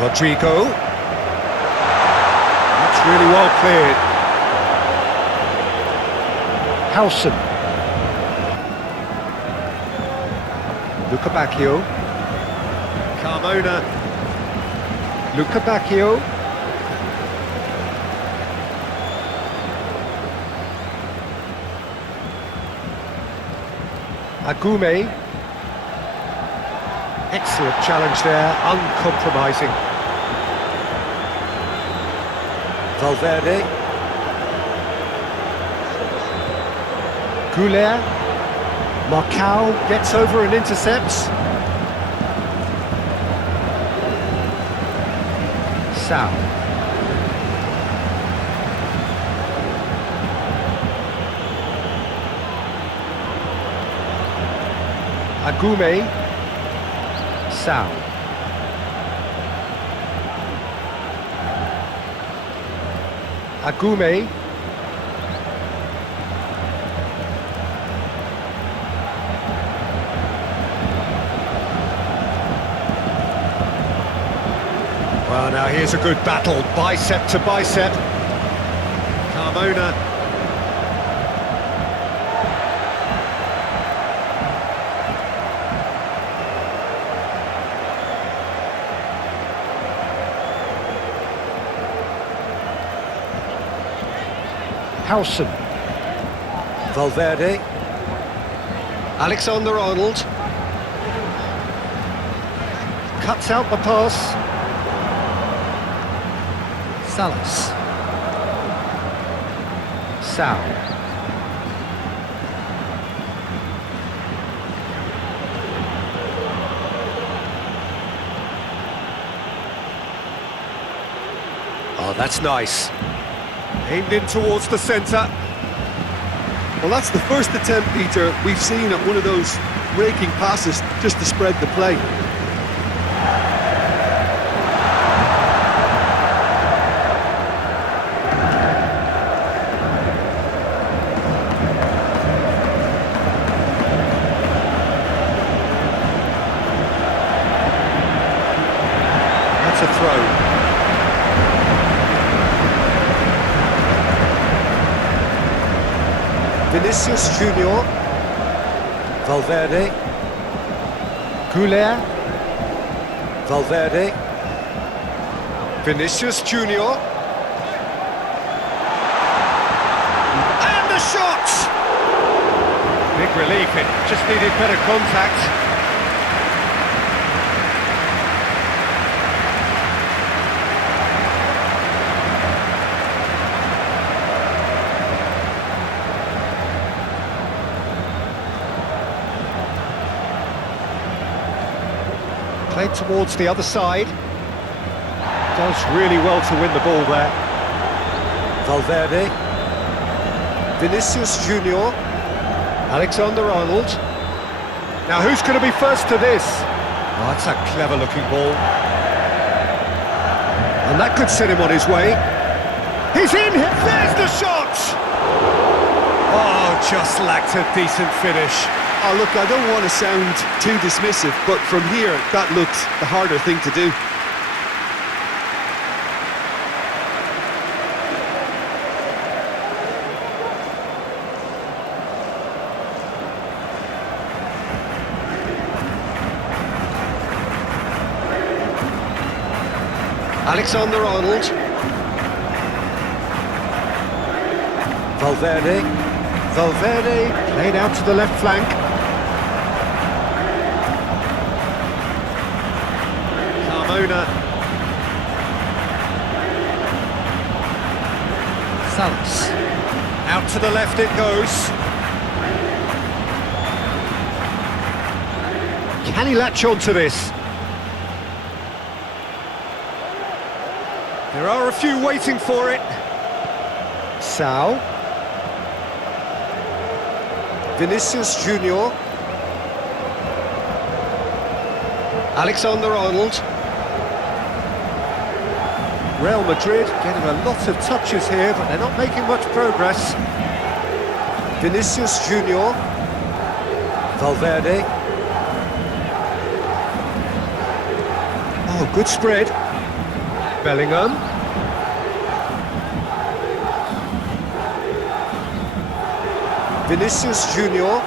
Rodrigo. That's really well cleared. Howson. Luca Bacchio. Carmona. Luca Bacchio. Agume. Excellent challenge there, uncompromising. Valverde. Goulet. Marcao gets over and intercepts. Sal. Agume. Sal. Agume. Well, now here's a good battle, bicep to bicep. Carmona. Howson. Valverde. Alexander-Arnold. Cuts out the pass. Salas. Sal. Oh, that's nice. Aimed in towards the centre. Well, that's the first attempt, Peter, we've seen at one of those raking passes just to spread the play. Vinicius Junior. Valverde. Goulet. Valverde. Vinicius Junior. And the shot! Big relief, it just needed better contact. Played towards the other side. Does really well to win the ball there. Valverde. Vinicius Junior. Alexander-Arnold. Now who's going to be first to this? Oh, that's a clever looking ball. And that could set him on his way. He's in! There's the shot! Oh, just lacked a decent finish. Oh, look, I don't want to sound too dismissive, but from here, that looks the harder thing to do. Alexander-Arnold. Valverde. Valverde played out to the left flank. Carmona. Salas. Out to the left it goes. Can he latch on to this? There are a few waiting for it. Sao. Vinicius Junior. Alexander-Arnold. Real Madrid getting a lot of touches here, but they're not making much progress. Vinicius Junior. Valverde. Oh, good spread. Bellingham. Vinicius Junior.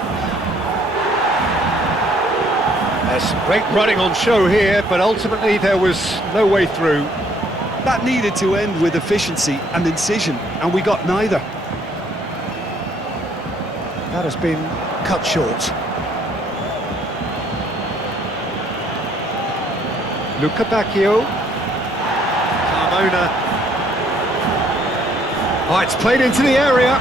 There's some great running on show here, but ultimately there was no way through. That needed to end with efficiency and incision, and we got neither. That has been cut short. Luca Bacchio. Carmona. Oh, it's played into the area.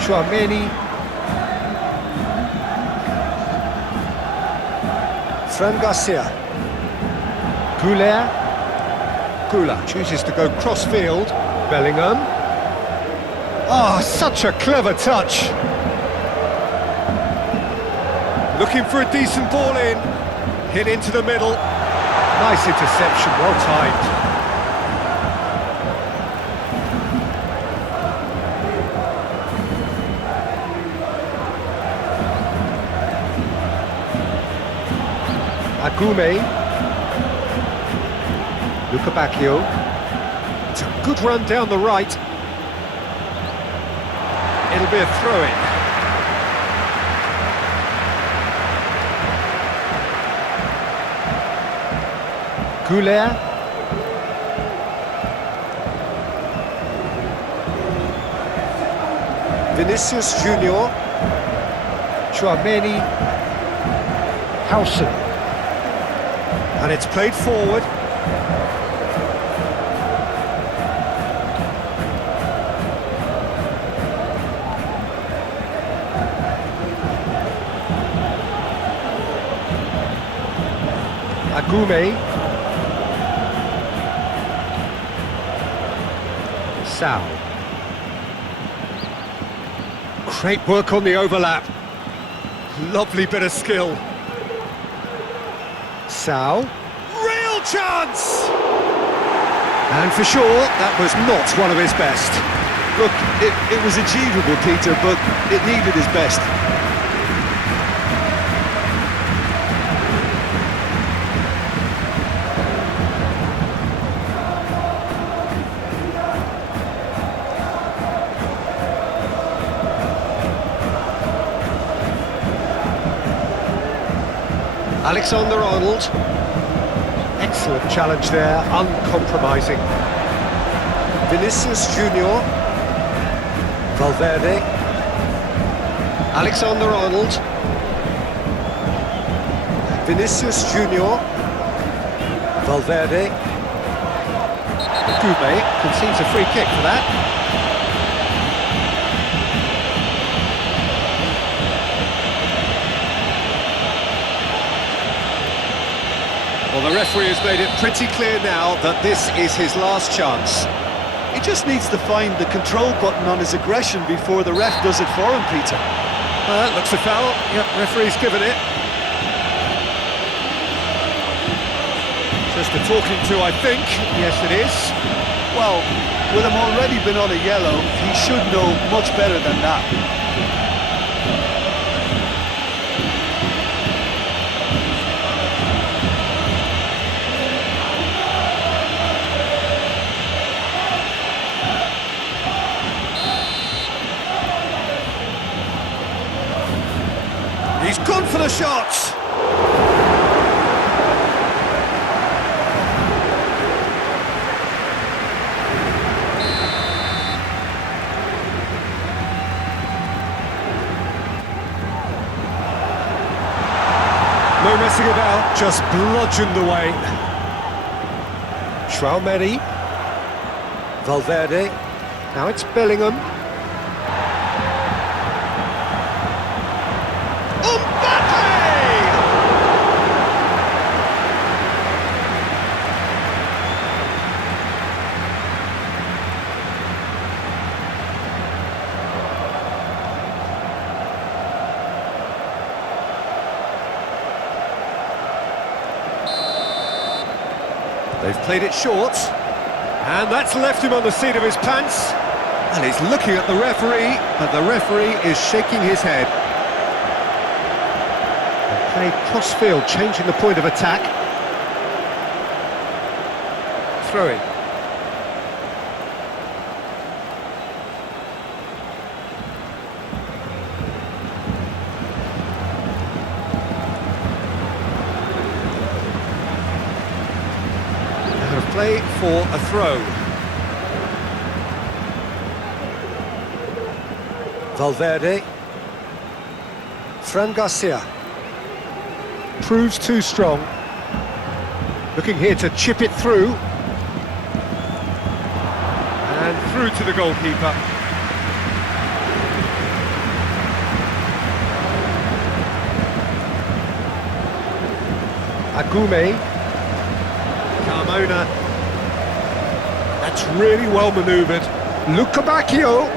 Chouameni. Fran Garcia. Goulet. Goulet chooses to go cross-field. Bellingham. Oh, such a clever touch. Looking for a decent ball in. Hit into the middle. Nice interception, well timed. Agume. Luca Bacchio. It's a good run down the right. It'll be a throw-in. Goulet. Vinicius Junior. Chouameni. Howson. And it's played forward. Agume. Sao. Great work on the overlap. Lovely bit of skill. Sao. Real chance! And for sure, that was not one of his best. Look, it was achievable, Peter, but it needed his best. Alexander-Arnold. Excellent challenge there, uncompromising. Vinicius Junior. Valverde. Alexander-Arnold. Vinicius Junior. Valverde. Goubet concedes a free kick for that. Well, the referee has made it pretty clear now that this is his last chance. He just needs to find the control button on his aggression before the ref does it for him, Peter. Looks a foul. Yep, referee's given it. Just a talking to, I think. Yes, it is. Well, with him already been on a yellow, he should know much better than that. He's gone for the shots. No messing about, just bludgeoned away. Traumeri. Valverde. Now it's Bellingham. They've played it short, and that's left him on the seat of his pants. And he's looking at the referee, but the referee is shaking his head. They played cross-field, changing the point of attack. Throw-in. Play for a throw. Valverde. Fran Garcia. Proves too strong. Looking here to chip it through. And through to the goalkeeper. Agume. Carmona. That's really well manoeuvred. Luca Bacchio.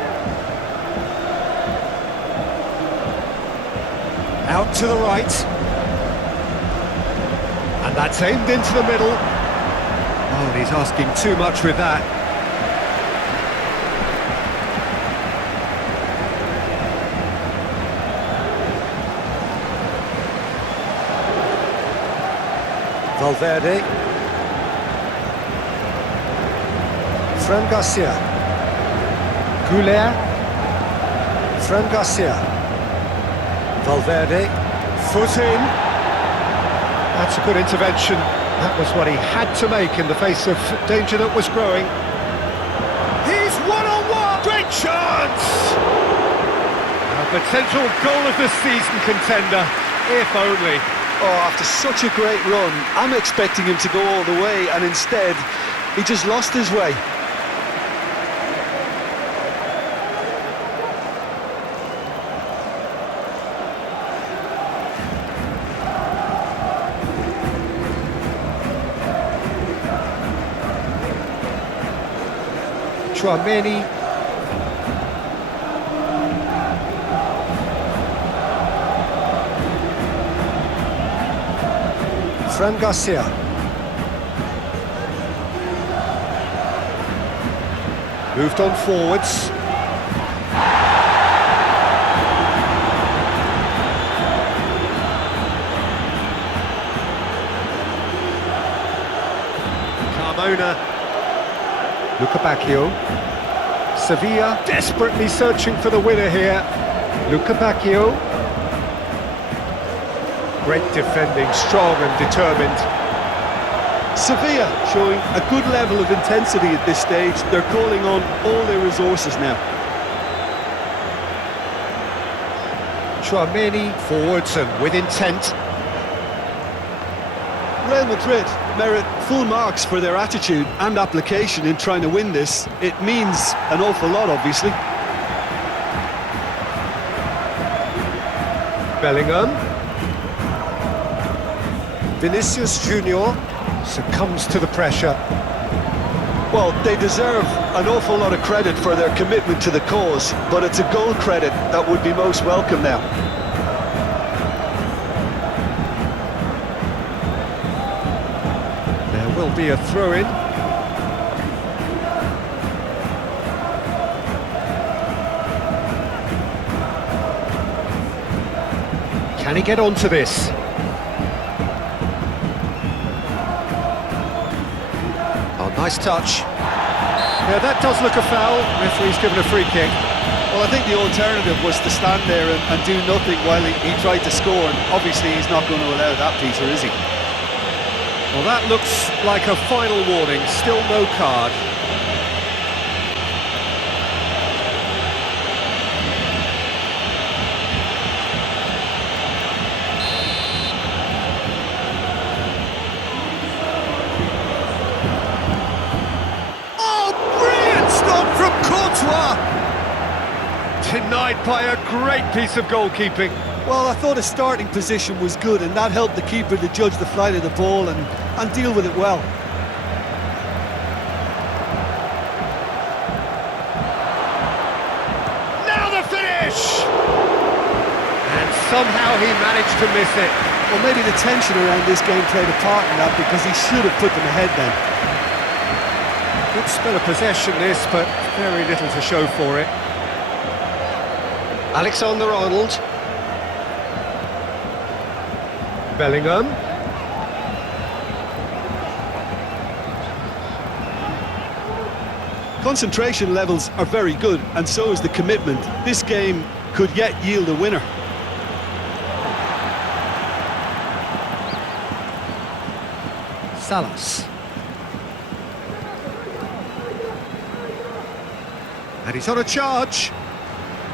Out to the right. And that's aimed into the middle. Oh, he's asking too much with that. Valverde. Fran Garcia. Goulet. Fran Garcia. Valverde. Foot in. That's a good intervention. That was what he had to make in the face of danger that was growing. He's one-on-one! Great chance! A potential goal of the season contender, if only. Oh, after such a great run, I'm expecting him to go all the way, and instead, he just lost his way. Traumeri. Fran Garcia. Moved on forwards. Carmona. Luca Bacchio. Sevilla desperately searching for the winner here. Luca Bacchio. Great defending, strong and determined. Sevilla showing a good level of intensity at this stage. They're calling on all their resources now. Tchouaméni forwards and with intent. Real Madrid merit full marks for their attitude and application in trying to win this. It means an awful lot, obviously. Bellingham. Vinicius Junior succumbs to the pressure. Well, they deserve an awful lot of credit for their commitment to the cause, but it's a goal credit that would be most welcome now. There will be a throw-in. Can he get onto this? Oh, nice touch. Yeah, that does look a foul. Referee's given a free kick. Well, I think the alternative was to stand there and do nothing while he tried to score, and obviously he's not going to allow that, Peter, is he? Well, that looks like a final warning. Still no card. Denied by a great piece of goalkeeping. Well, I thought his starting position was good, and that helped the keeper to judge the flight of the ball and deal with it well. Now the finish! And somehow he managed to miss it. Well, maybe the tension around this game played a part in that, because he should have put them ahead then. Good spell of possession this, but very little to show for it. Alexander-Arnold. Bellingham. Concentration levels are very good, and so is the commitment. This game could yet yield a winner. Salas. And he's on a charge.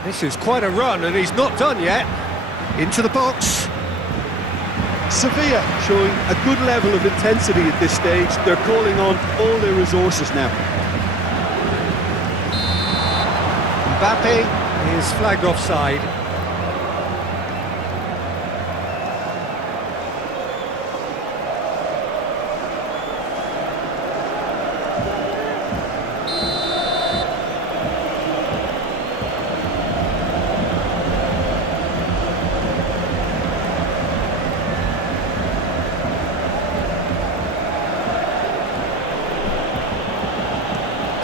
This is quite a run, and he's not done yet. Into the box. Sevilla showing a good level of intensity at this stage. They're calling on all their resources now. Mbappe is flagged offside.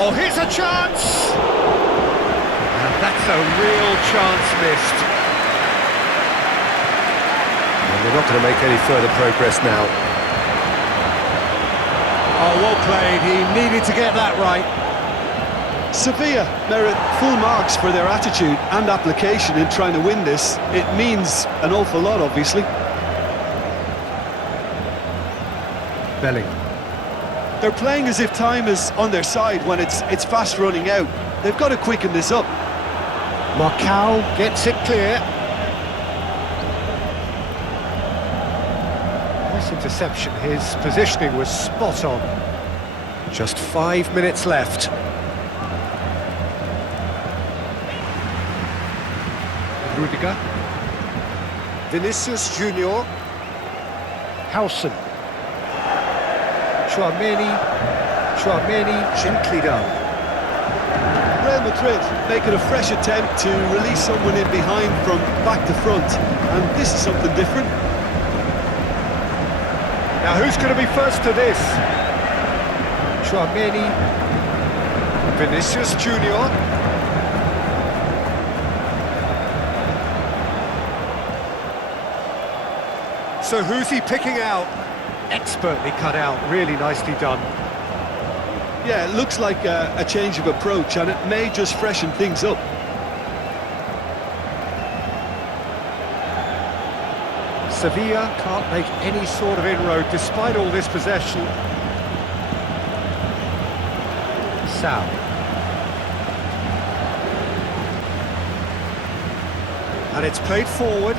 Oh, here's a chance! And that's a real chance missed. And they're not going to make any further progress now. Oh, well played. He needed to get that right. Sevilla merit full marks for their attitude and application in trying to win this. It means an awful lot, obviously. Bellingham. They're playing as if time is on their side when it's fast running out. They've got to quicken this up. Marcao gets it clear. Nice interception. His positioning was spot on. Just 5 minutes left. Rudiger. Vinicius Junior. Howson. Tchouaméni gently done. Real Madrid making a fresh attempt to release someone in behind from back to front, and this is something different. Now who's going to be first to this? Tchouaméni, Vinicius Junior. So who's he picking out? Expertly cut out, really nicely done. Yeah, it looks like a change of approach, and it may just freshen things up. Sevilla can't make any sort of inroad despite all this possession. Sal. And it's played forward.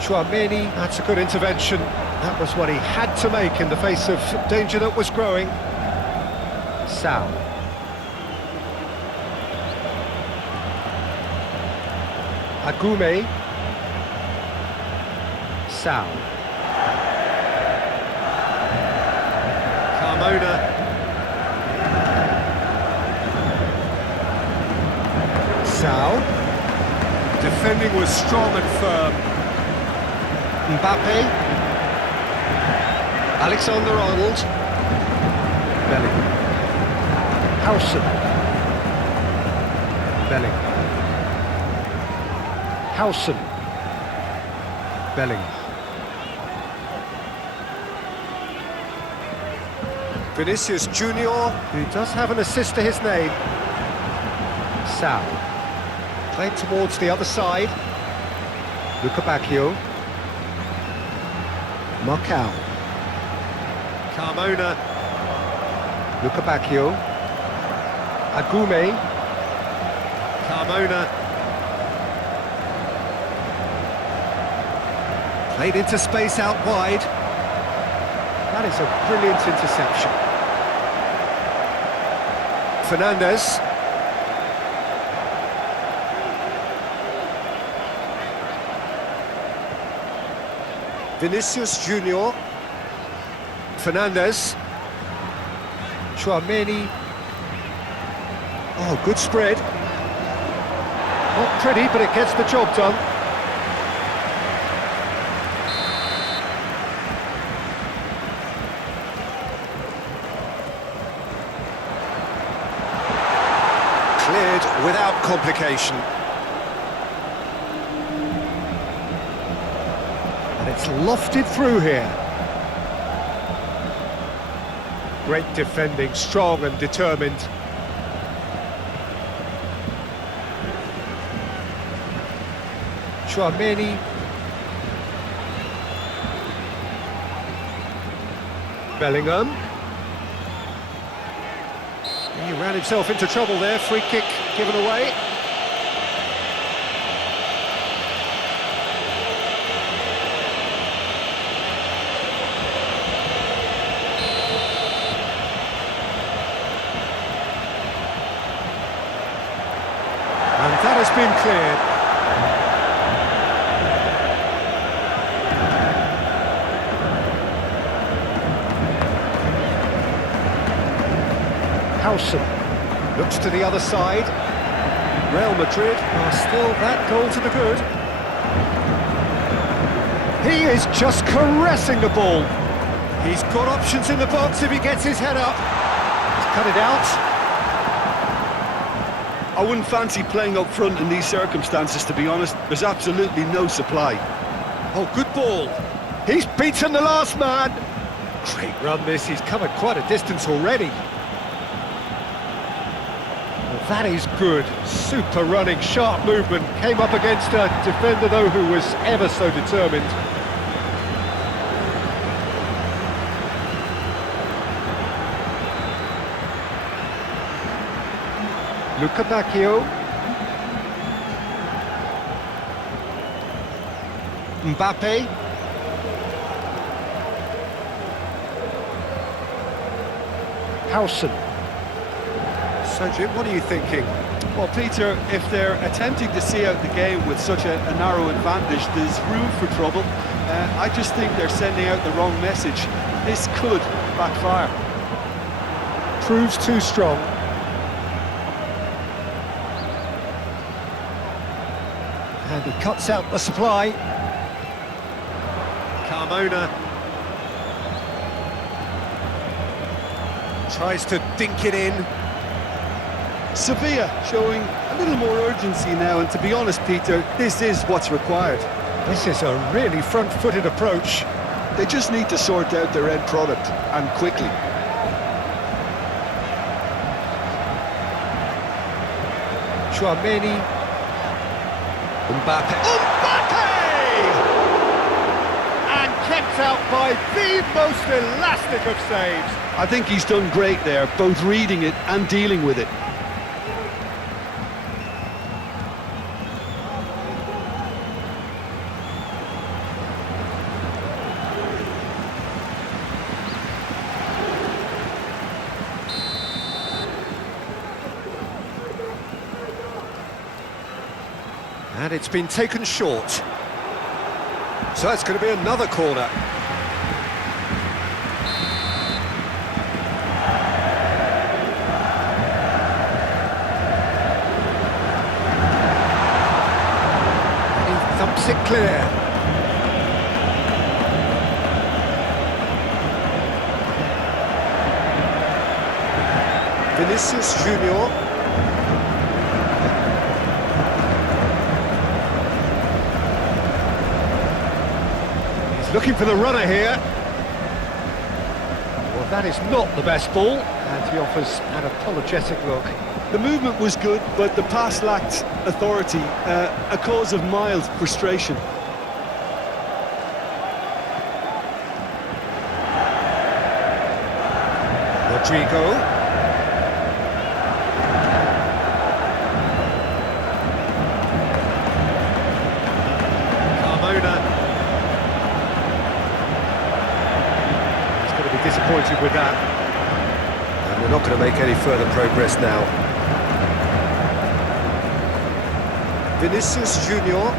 Chouameni, that's a good intervention. That was what he had to make in the face of danger that was growing. Sal. Agume. Sal. Carmona. Sal. Defending was strong and firm. Mbappe. Alexander-Arnold. Bellingham. Howson. Bellingham. Howson. Bellingham. Vinicius Junior, who does have an assist to his name. Sal. Played towards the other side. Luca Bacchio. Marcao. Carmona. Luca Bacchio. Agume. Carmona. Played into space out wide. That is a brilliant interception. Fernandes. Vinicius Junior. Fernandes. Chouameni. Oh, good spread. Not pretty, but it gets the job done. Cleared without complication. And it's lofted through here. Great defending, strong and determined. Chouameni. Bellingham. He ran himself into trouble there, free kick given away. And that has been cleared. Howson looks to the other side. Real Madrid are still that goal to the good. He is just caressing the ball. He's got options in the box if he gets his head up. He's cut it out. I wouldn't fancy playing up front in these circumstances, to be honest. There's absolutely no supply. Oh, good ball. He's beaten the last man. Great run this, he's covered quite a distance already. That is good. Super running, sharp movement. Came up against a defender, though, who was ever so determined. Luca Bacchio. Mbappe. Howson. So, Jim, what are you thinking? Well, Peter, if they're attempting to see out the game with such a narrow advantage, there's room for trouble. I just think they're sending out the wrong message. This could backfire. Proves too strong. And he cuts out the supply. Carmona tries to dink it in. Sevilla showing a little more urgency now, and to be honest, Peter, this is what's required. This is a really front-footed approach. They just need to sort out their end product, and quickly. Chouameni. Mbappe. Mbappe! out by the most elastic of saves. I think he's done great there, both reading it and dealing with it. And it's been taken short. So it's going to be another corner. He thumps it clear. Vinicius Junior. Looking for the runner here. Well, that is not the best ball, and he offers an apologetic look. The movement was good, but the pass lacked authority, a cause of mild frustration. Rodrigo. Carmona. Disappointed with that. And we're not going to make any further progress now. Vinicius Junior.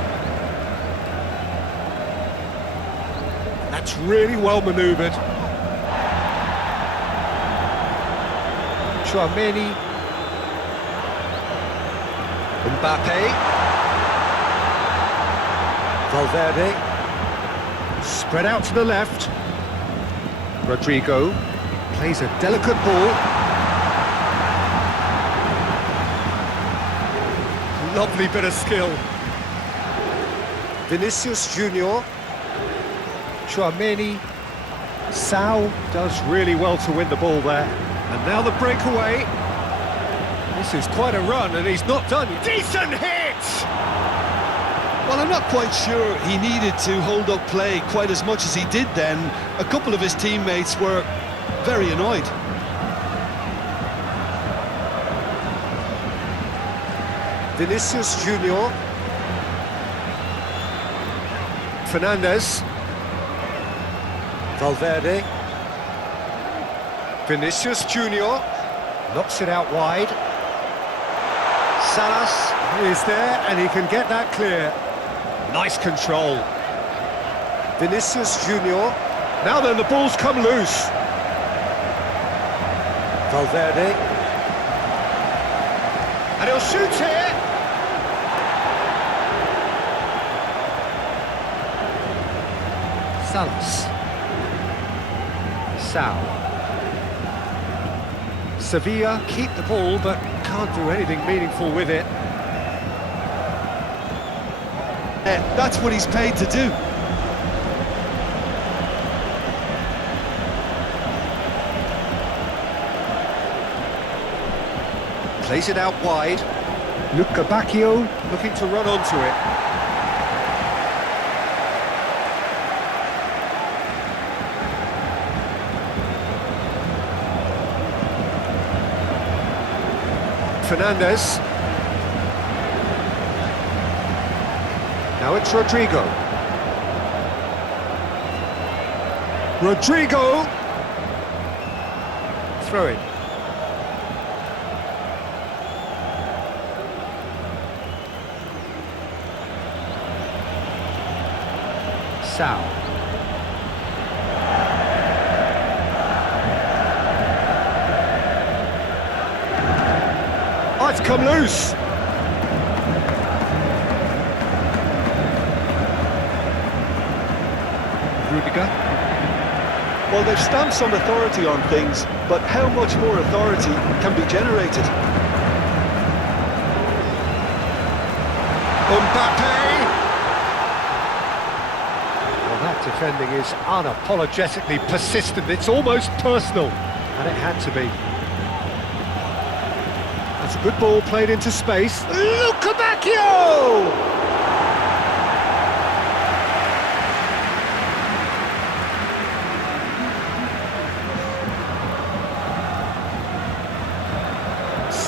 That's really well manoeuvred. Tchouaméni. Mbappe. Valverde. Spread out to the left. Rodrigo plays a delicate ball. Lovely bit of skill. Vinicius Junior. Tchouaméni. Sao does really well to win the ball there. And now the breakaway. This is quite a run, and he's not done. Decent hit! Well, I'm not quite sure he needed to hold up play quite as much as he did then. A couple of his teammates were very annoyed. Vinicius Junior. Fernandez. Valverde. Vinicius Junior. Knocks it out wide. Salas is there, and he can get that clear. Nice control. Vinicius Junior. Now then, the ball's come loose. Valverde. And he'll shoot here. Salas. Sao. Sevilla keep the ball, but can't do anything meaningful with it. That's what he's paid to do. Plays it out wide. Luca Bacchio looking to run onto it. Fernandez. Now it's Rodrigo. Rodrigo! Throw it. Sao. Oh, it's come loose. Rudiger. Well, they've stamped some authority on things, but how much more authority can be generated? Mbappe! Well, that defending is unapologetically persistent. It's almost personal, and it had to be. That's a good ball played into space. Luca Bacchio!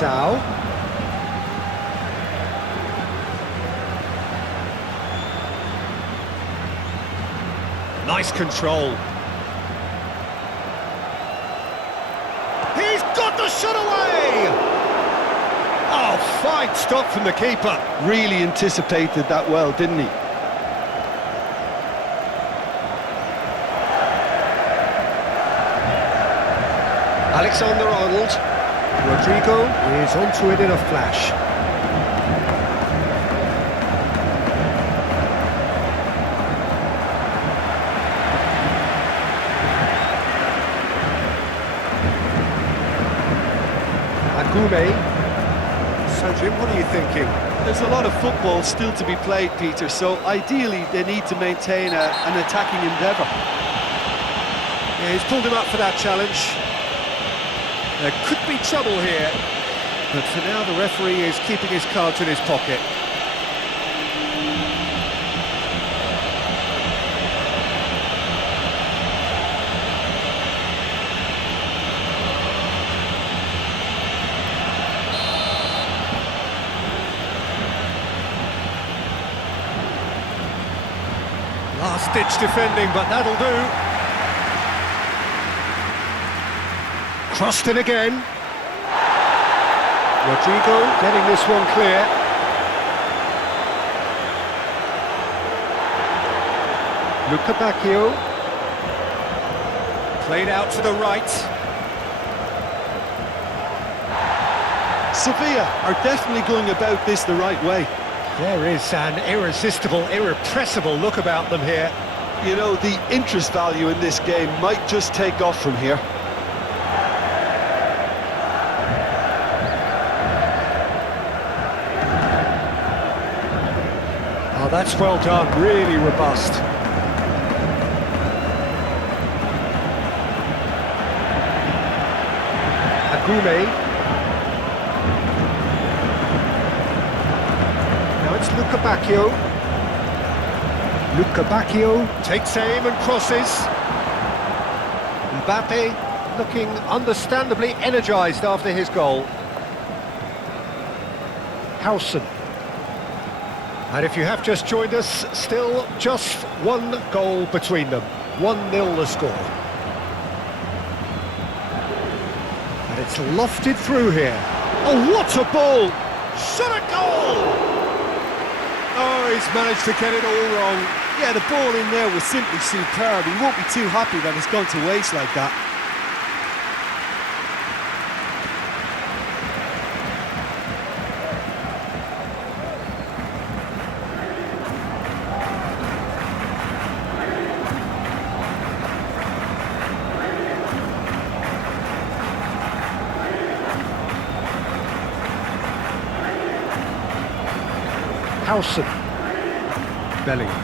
Sao. Nice control. He's got the shot away! Oh, fine stop from the keeper. Really anticipated that well, didn't he? Alexander-Arnold. Rodrigo is onto it in a flash. Agume. So, Jim, what are you thinking? There's a lot of football still to be played, Peter, so ideally they need to maintain an attacking endeavour. Yeah, he's pulled him up for that challenge. There could be trouble here, but for now the referee is keeping his cards in his pocket. Last-ditch defending, but that'll do. Crossed in again. Rodrigo getting this one clear. Luca Bacchio. Played out to the right. Sevilla are definitely going about this the right way. There is an irresistible, irrepressible look about them here. You know, the interest value in this game might just take off from here. Oh, that's well done, really robust. Agume. Now it's Luca Bacchio. Luca Bacchio. Takes aim and crosses. Mbappe looking understandably energised after his goal. Howson. And if you have just joined us, still just one goal between them. 1-0 the score. And it's lofted through here. Oh, what a ball! Shot a goal! Oh, he's managed to get it all wrong. Yeah, the ball in there was simply superb. He won't be too happy that it's gone to waste like that. Howson. Bellingham.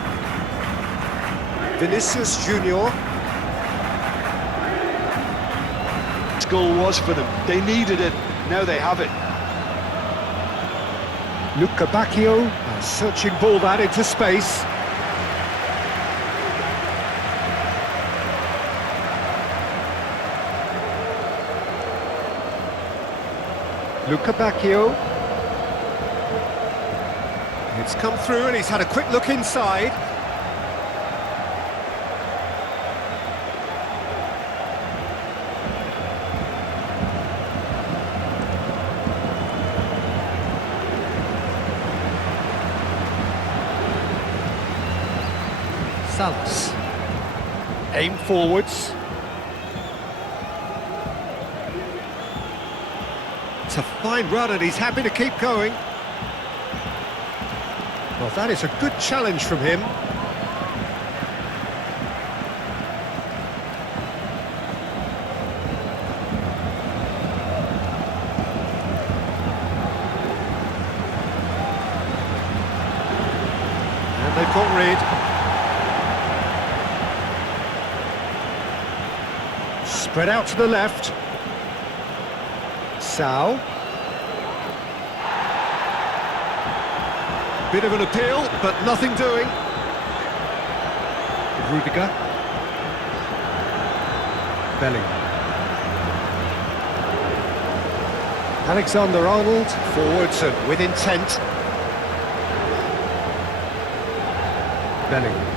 Vinicius Junior. This goal was for them. They needed it. Now they have it. Luca Bacchio. A searching ball that into space. Luca Bacchio. It's come through and he's had a quick look inside. Salas. Aim forwards. It's a fine run and he's happy to keep going. Well, that is a good challenge from him. And they've got rid. Spread out to the left. Sao. Bit of an appeal, but nothing doing. Rudiger. Bellingham. Alexander-Arnold, forwards and with intent. Bellingham.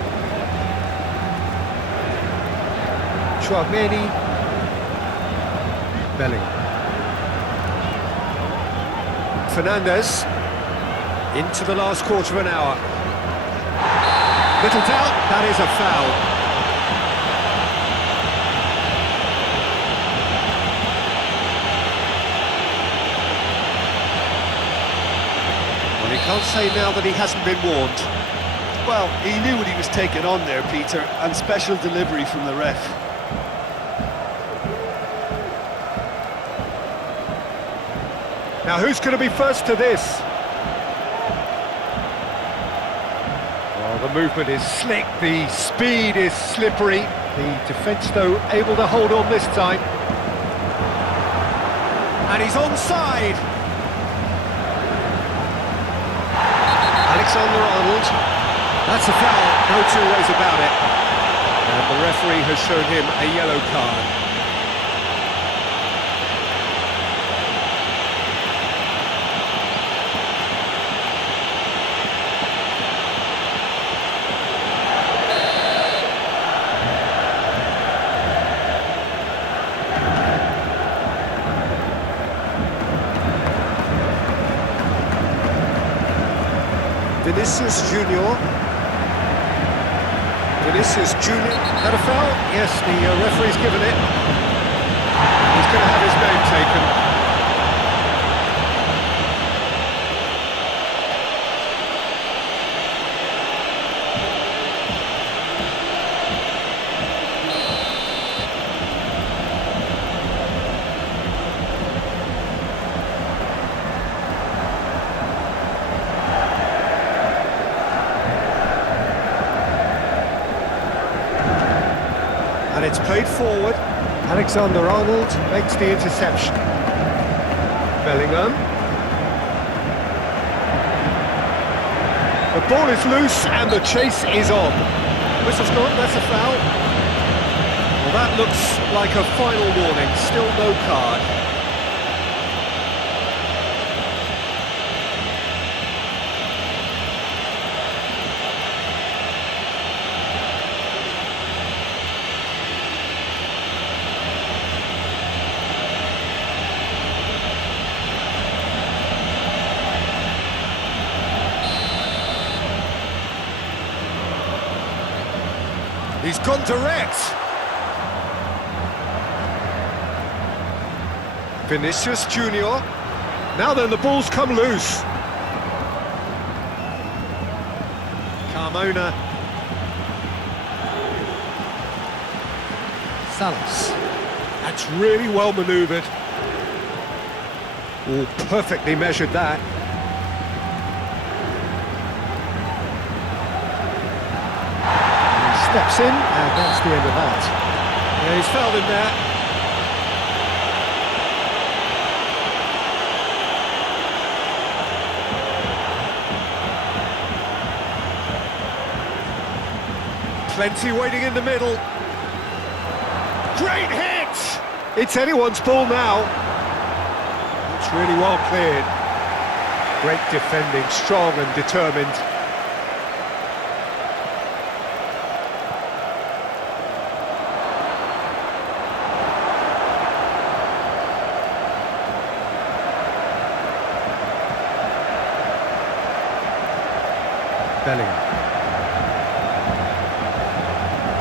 Chouameni. Bellingham. Fernandes. Into the last quarter of an hour. Little doubt, that is a foul. Well, you can't say now that he hasn't been warned. Well, he knew what he was taking on there, Peter, and special delivery from the ref. Now who's going to be first to this? Well, the movement is slick, the speed is slippery. The defence, though, able to hold on this time. And he's onside. Alexander-Arnold. That's a foul, no two ways about it. And the referee has shown him a yellow card. Vinicius Junior. Vinicius Junior. That a foul? Yes, the referee's given it. He's going to have his name taken. And it's played forward. Alexander-Arnold makes the interception. Bellingham. The ball is loose and the chase is on. Whistle's gone, that's a foul. Well, that looks like a final warning, still no card. He's gone direct. Vinicius Junior. Now then, the ball's come loose. Carmona. Salas. That's really well manoeuvred. Oh, perfectly measured that. Steps in, and that's the end of that. Yeah, he's fouled him there. Plenty waiting in the middle. Great hit! It's anyone's ball now. It's really well cleared. Great defending, strong and determined. Bellingham.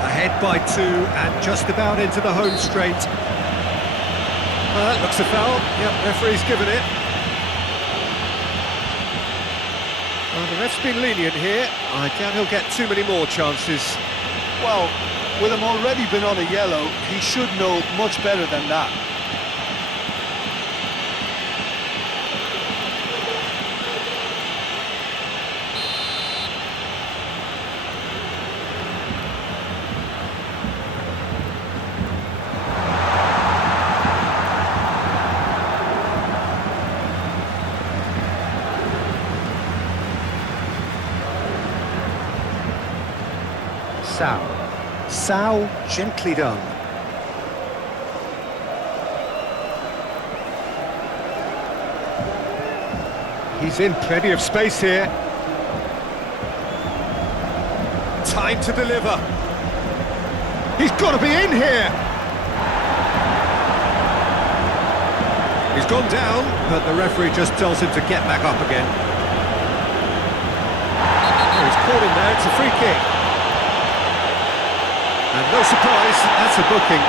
Ahead by 2 and just about into the home straight. That looks a foul. Yep, referee's given it. Well, the ref's been lenient here. I doubt he'll get too many more chances. Well, with him already been on a yellow, he should know much better than that. Sao, gently done. He's in plenty of space here. Time to deliver. He's got to be in here. He's gone down, but the referee just tells him to get back up again. Oh, he's caught him there, it's a free kick. And no surprise, that's a booking.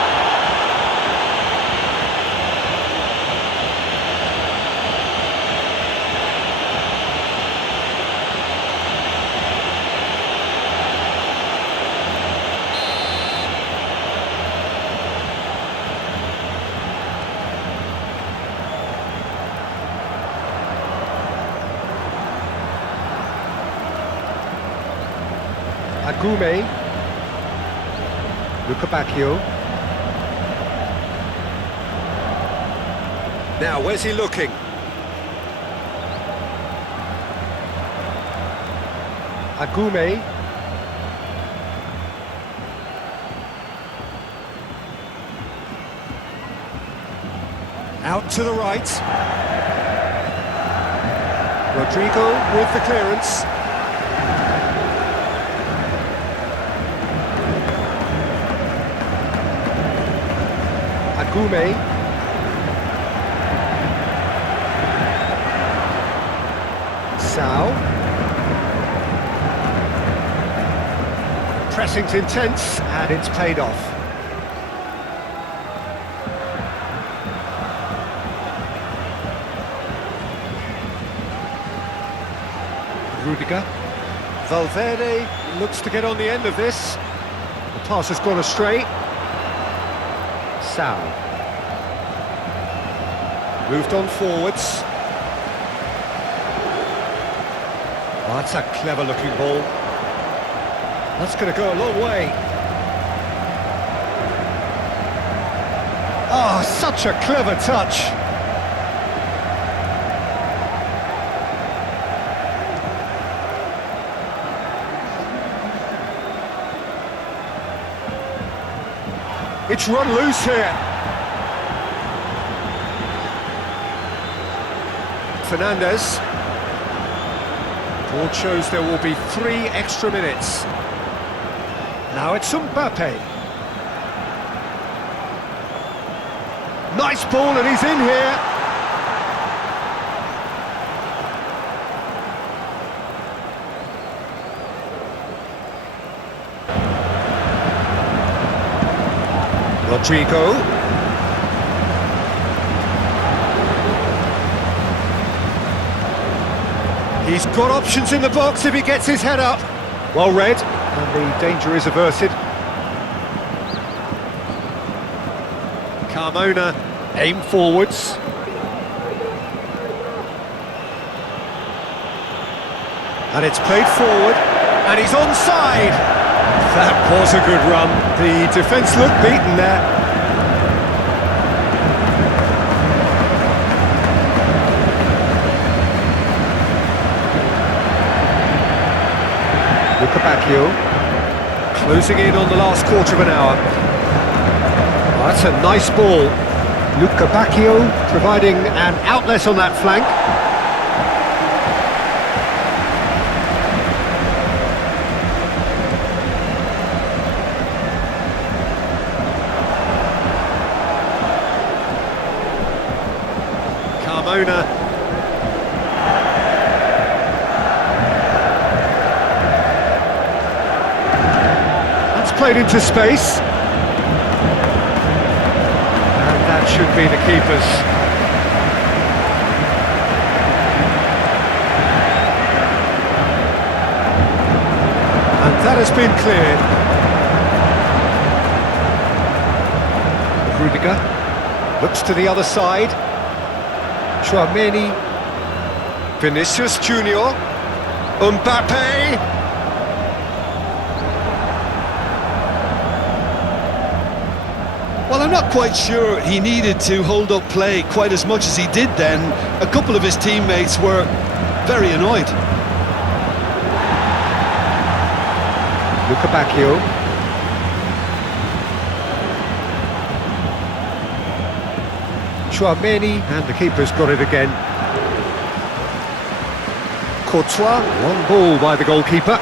Agume, Luca Bacchio. Now, where's he looking? Agume. Out to the right. Rodrigo with the clearance. Agume. Sao. Pressing's intense and it's paid off. Rudiger. Valverde looks to get on the end of this. The pass has gone astray. Sao. Moved on forwards. Oh, that's a clever looking ball. That's going to go a long way. Oh, such a clever touch. It's run loose here. Fernandez. Board shows there will be 3 extra minutes. Now it's Mbappe. Nice ball and he's in here. Rodrigo. He's got options in the box if he gets his head up. Well read, and the danger is averted. Carmona, aim forwards. And it's played forward, and he's onside. That was a good run. The defence looked beaten there. Luca Bacchio, closing in on the last quarter of an hour. Oh, that's a nice ball. Luca Bacchio providing an outlet on that flank. Carmona. Played into space, and that should be the keeper's. And that has been cleared. Rudiger looks to the other side. Chouameni, Vinicius Junior, Mbappe. Well, I'm not quite sure he needed to hold up play quite as much as he did then. A couple of his teammates were very annoyed. Luca Bacchio. Chouameni, and the keeper's got it again. Courtois, one ball by the goalkeeper.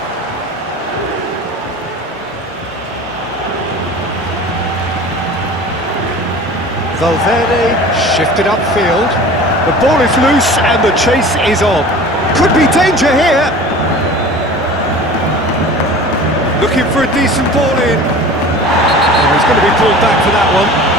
Valverde shifted upfield. The ball is loose and the chase is on. Could be danger here. Looking for a decent ball in. Oh, he's going to be pulled back for that one.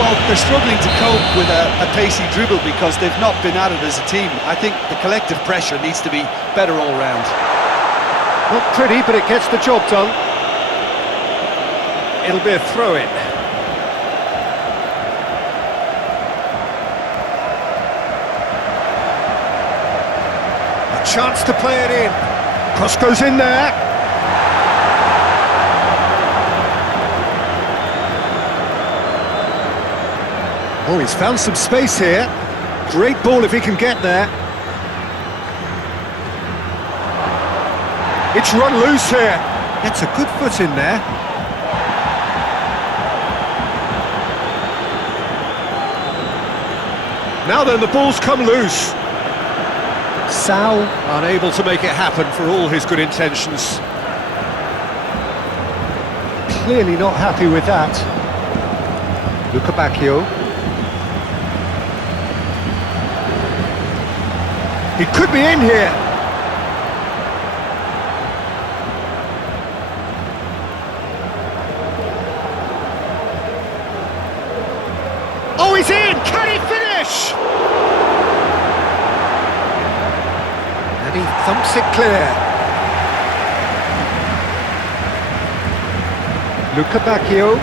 Well, they're struggling to cope with a pacey dribble because they've not been at it as a team. I think the collective pressure needs to be better all round. Not pretty, but it gets the job done. It'll be a throw-in. A chance to play it in. Cross goes in there. Oh, he's found some space here. Great ball if he can get there. It's run loose here. Gets a good foot in there. Now then, the ball's come loose. Sal unable to make it happen for all his good intentions. Clearly not happy with that. Luca Bacchio. He could be in here. Oh, he's in! Can he finish? And he thumps it clear. Luca Bacchio.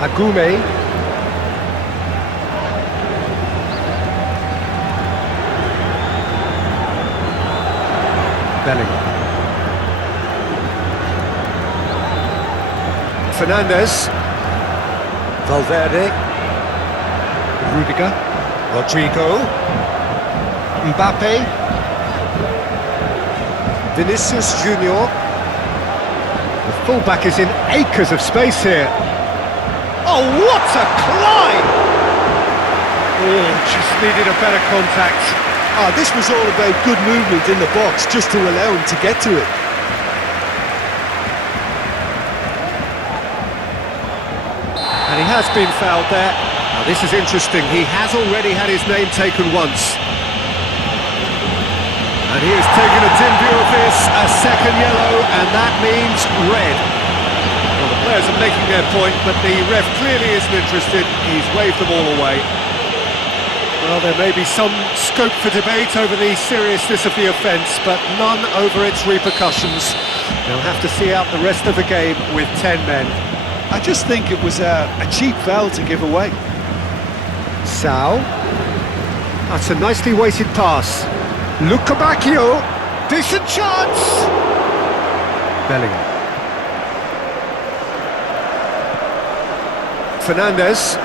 Agume. Bellingham. Fernandes. Valverde. Rudiger. Rodrigo. Mbappe. Vinicius Junior. The fullback is in acres of space here. Oh, what a climb! Oh, just needed a better contact. This was all about good movement in the box just to allow him to get to it. And he has been fouled there. Now this is interesting, he has already had his name taken once. And he has taken a dim view of this, a second yellow, and that means red. Well, the players are making their point, but the ref clearly isn't interested. He's waved them all away. Well, there may be some scope for debate over the seriousness of the offence, but none over its repercussions. They'll have to see out the rest of the game with 10 men. I just think it was a cheap foul to give away. Sal. That's a nicely weighted pass. Luca Bacchio. Decent chance. Bellingham. Fernandes.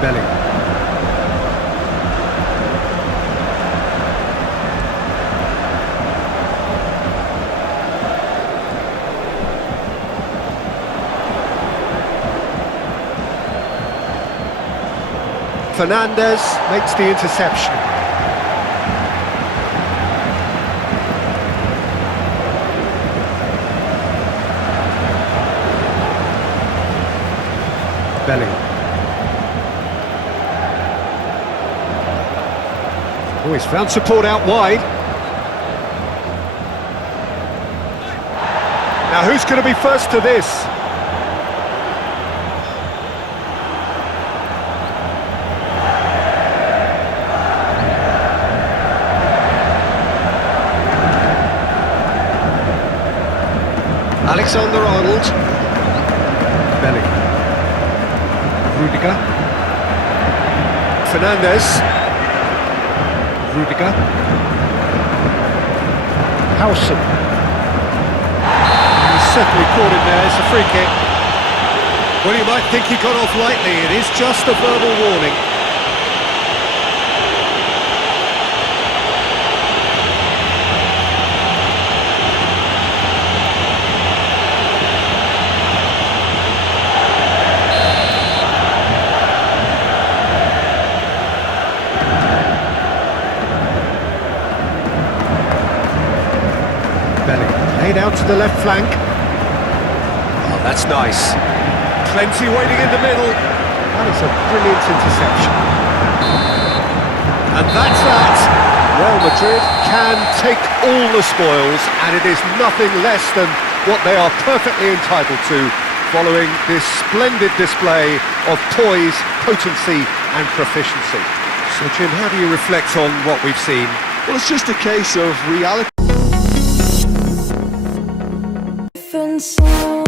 Bellingham. Fernandes makes the interception. Bellingham. Oh, he's found support out wide. Now who's going to be first to this? Alexander-Arnold. Bellingham. Rudiger. Fernandes. Rudiger. Howson. He's certainly caught him there, it's a free kick. Well, you might think he got off lightly, it is just a verbal warning. Laid out to the left flank. Oh, that's nice. Plenty waiting in the middle. That is a brilliant interception. And that's that. Real Madrid can take all the spoils, and it is nothing less than what they are perfectly entitled to, following this splendid display of poise, potency and proficiency. So Jim, how do you reflect on what we've seen? Well, it's just a case of reality. different sound.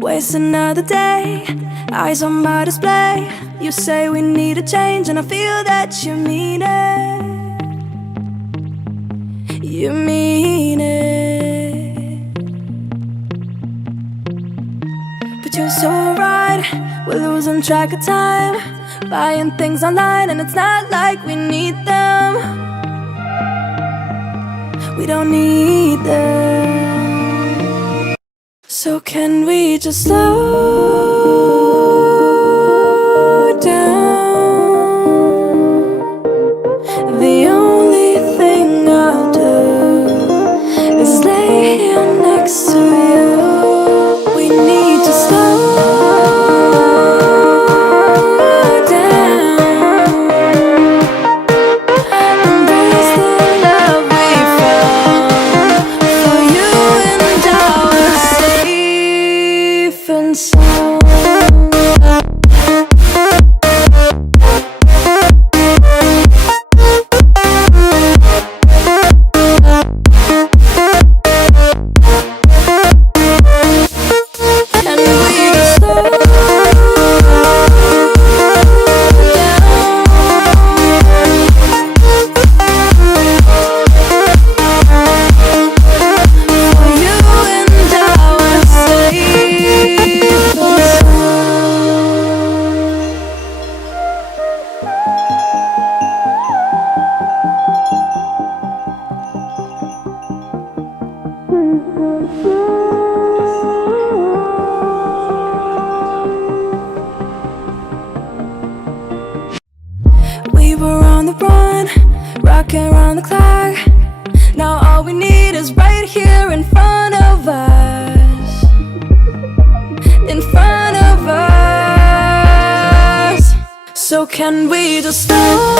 Waste another day, eyes on my display. You say we need a change, and I feel that you mean it. You mean it. But you're so right, we're losing track of time, buying things online, and it's not like we need them. We don't need them. So can we just slow down? The only thing I'll do is lay here next to you. We need to slow down. Embrace the love we found for you and our safe and sound. We were on the run, rocking around the clock. Now all we need is right here in front of us. In front of us. So can we just slow